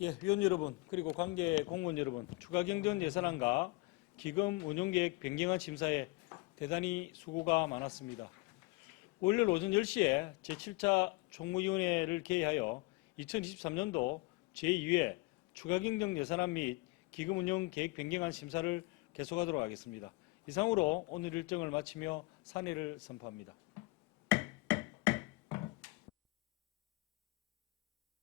예, 위원 여러분, 그리고 관계 공무원 여러분, 추가 경정 예산안과 기금 운용계획 변경안 심사에 대단히 수고가 많았습니다. 월요일 오전 10시에 제7차 총무위원회를 개회하여 2023년도 제2회 추가 경정 예산안 및 기금 운용 계획 변경안 심사를 계속하도록 하겠습니다. 이상으로 오늘 일정을 마치며 산회를 선포합니다.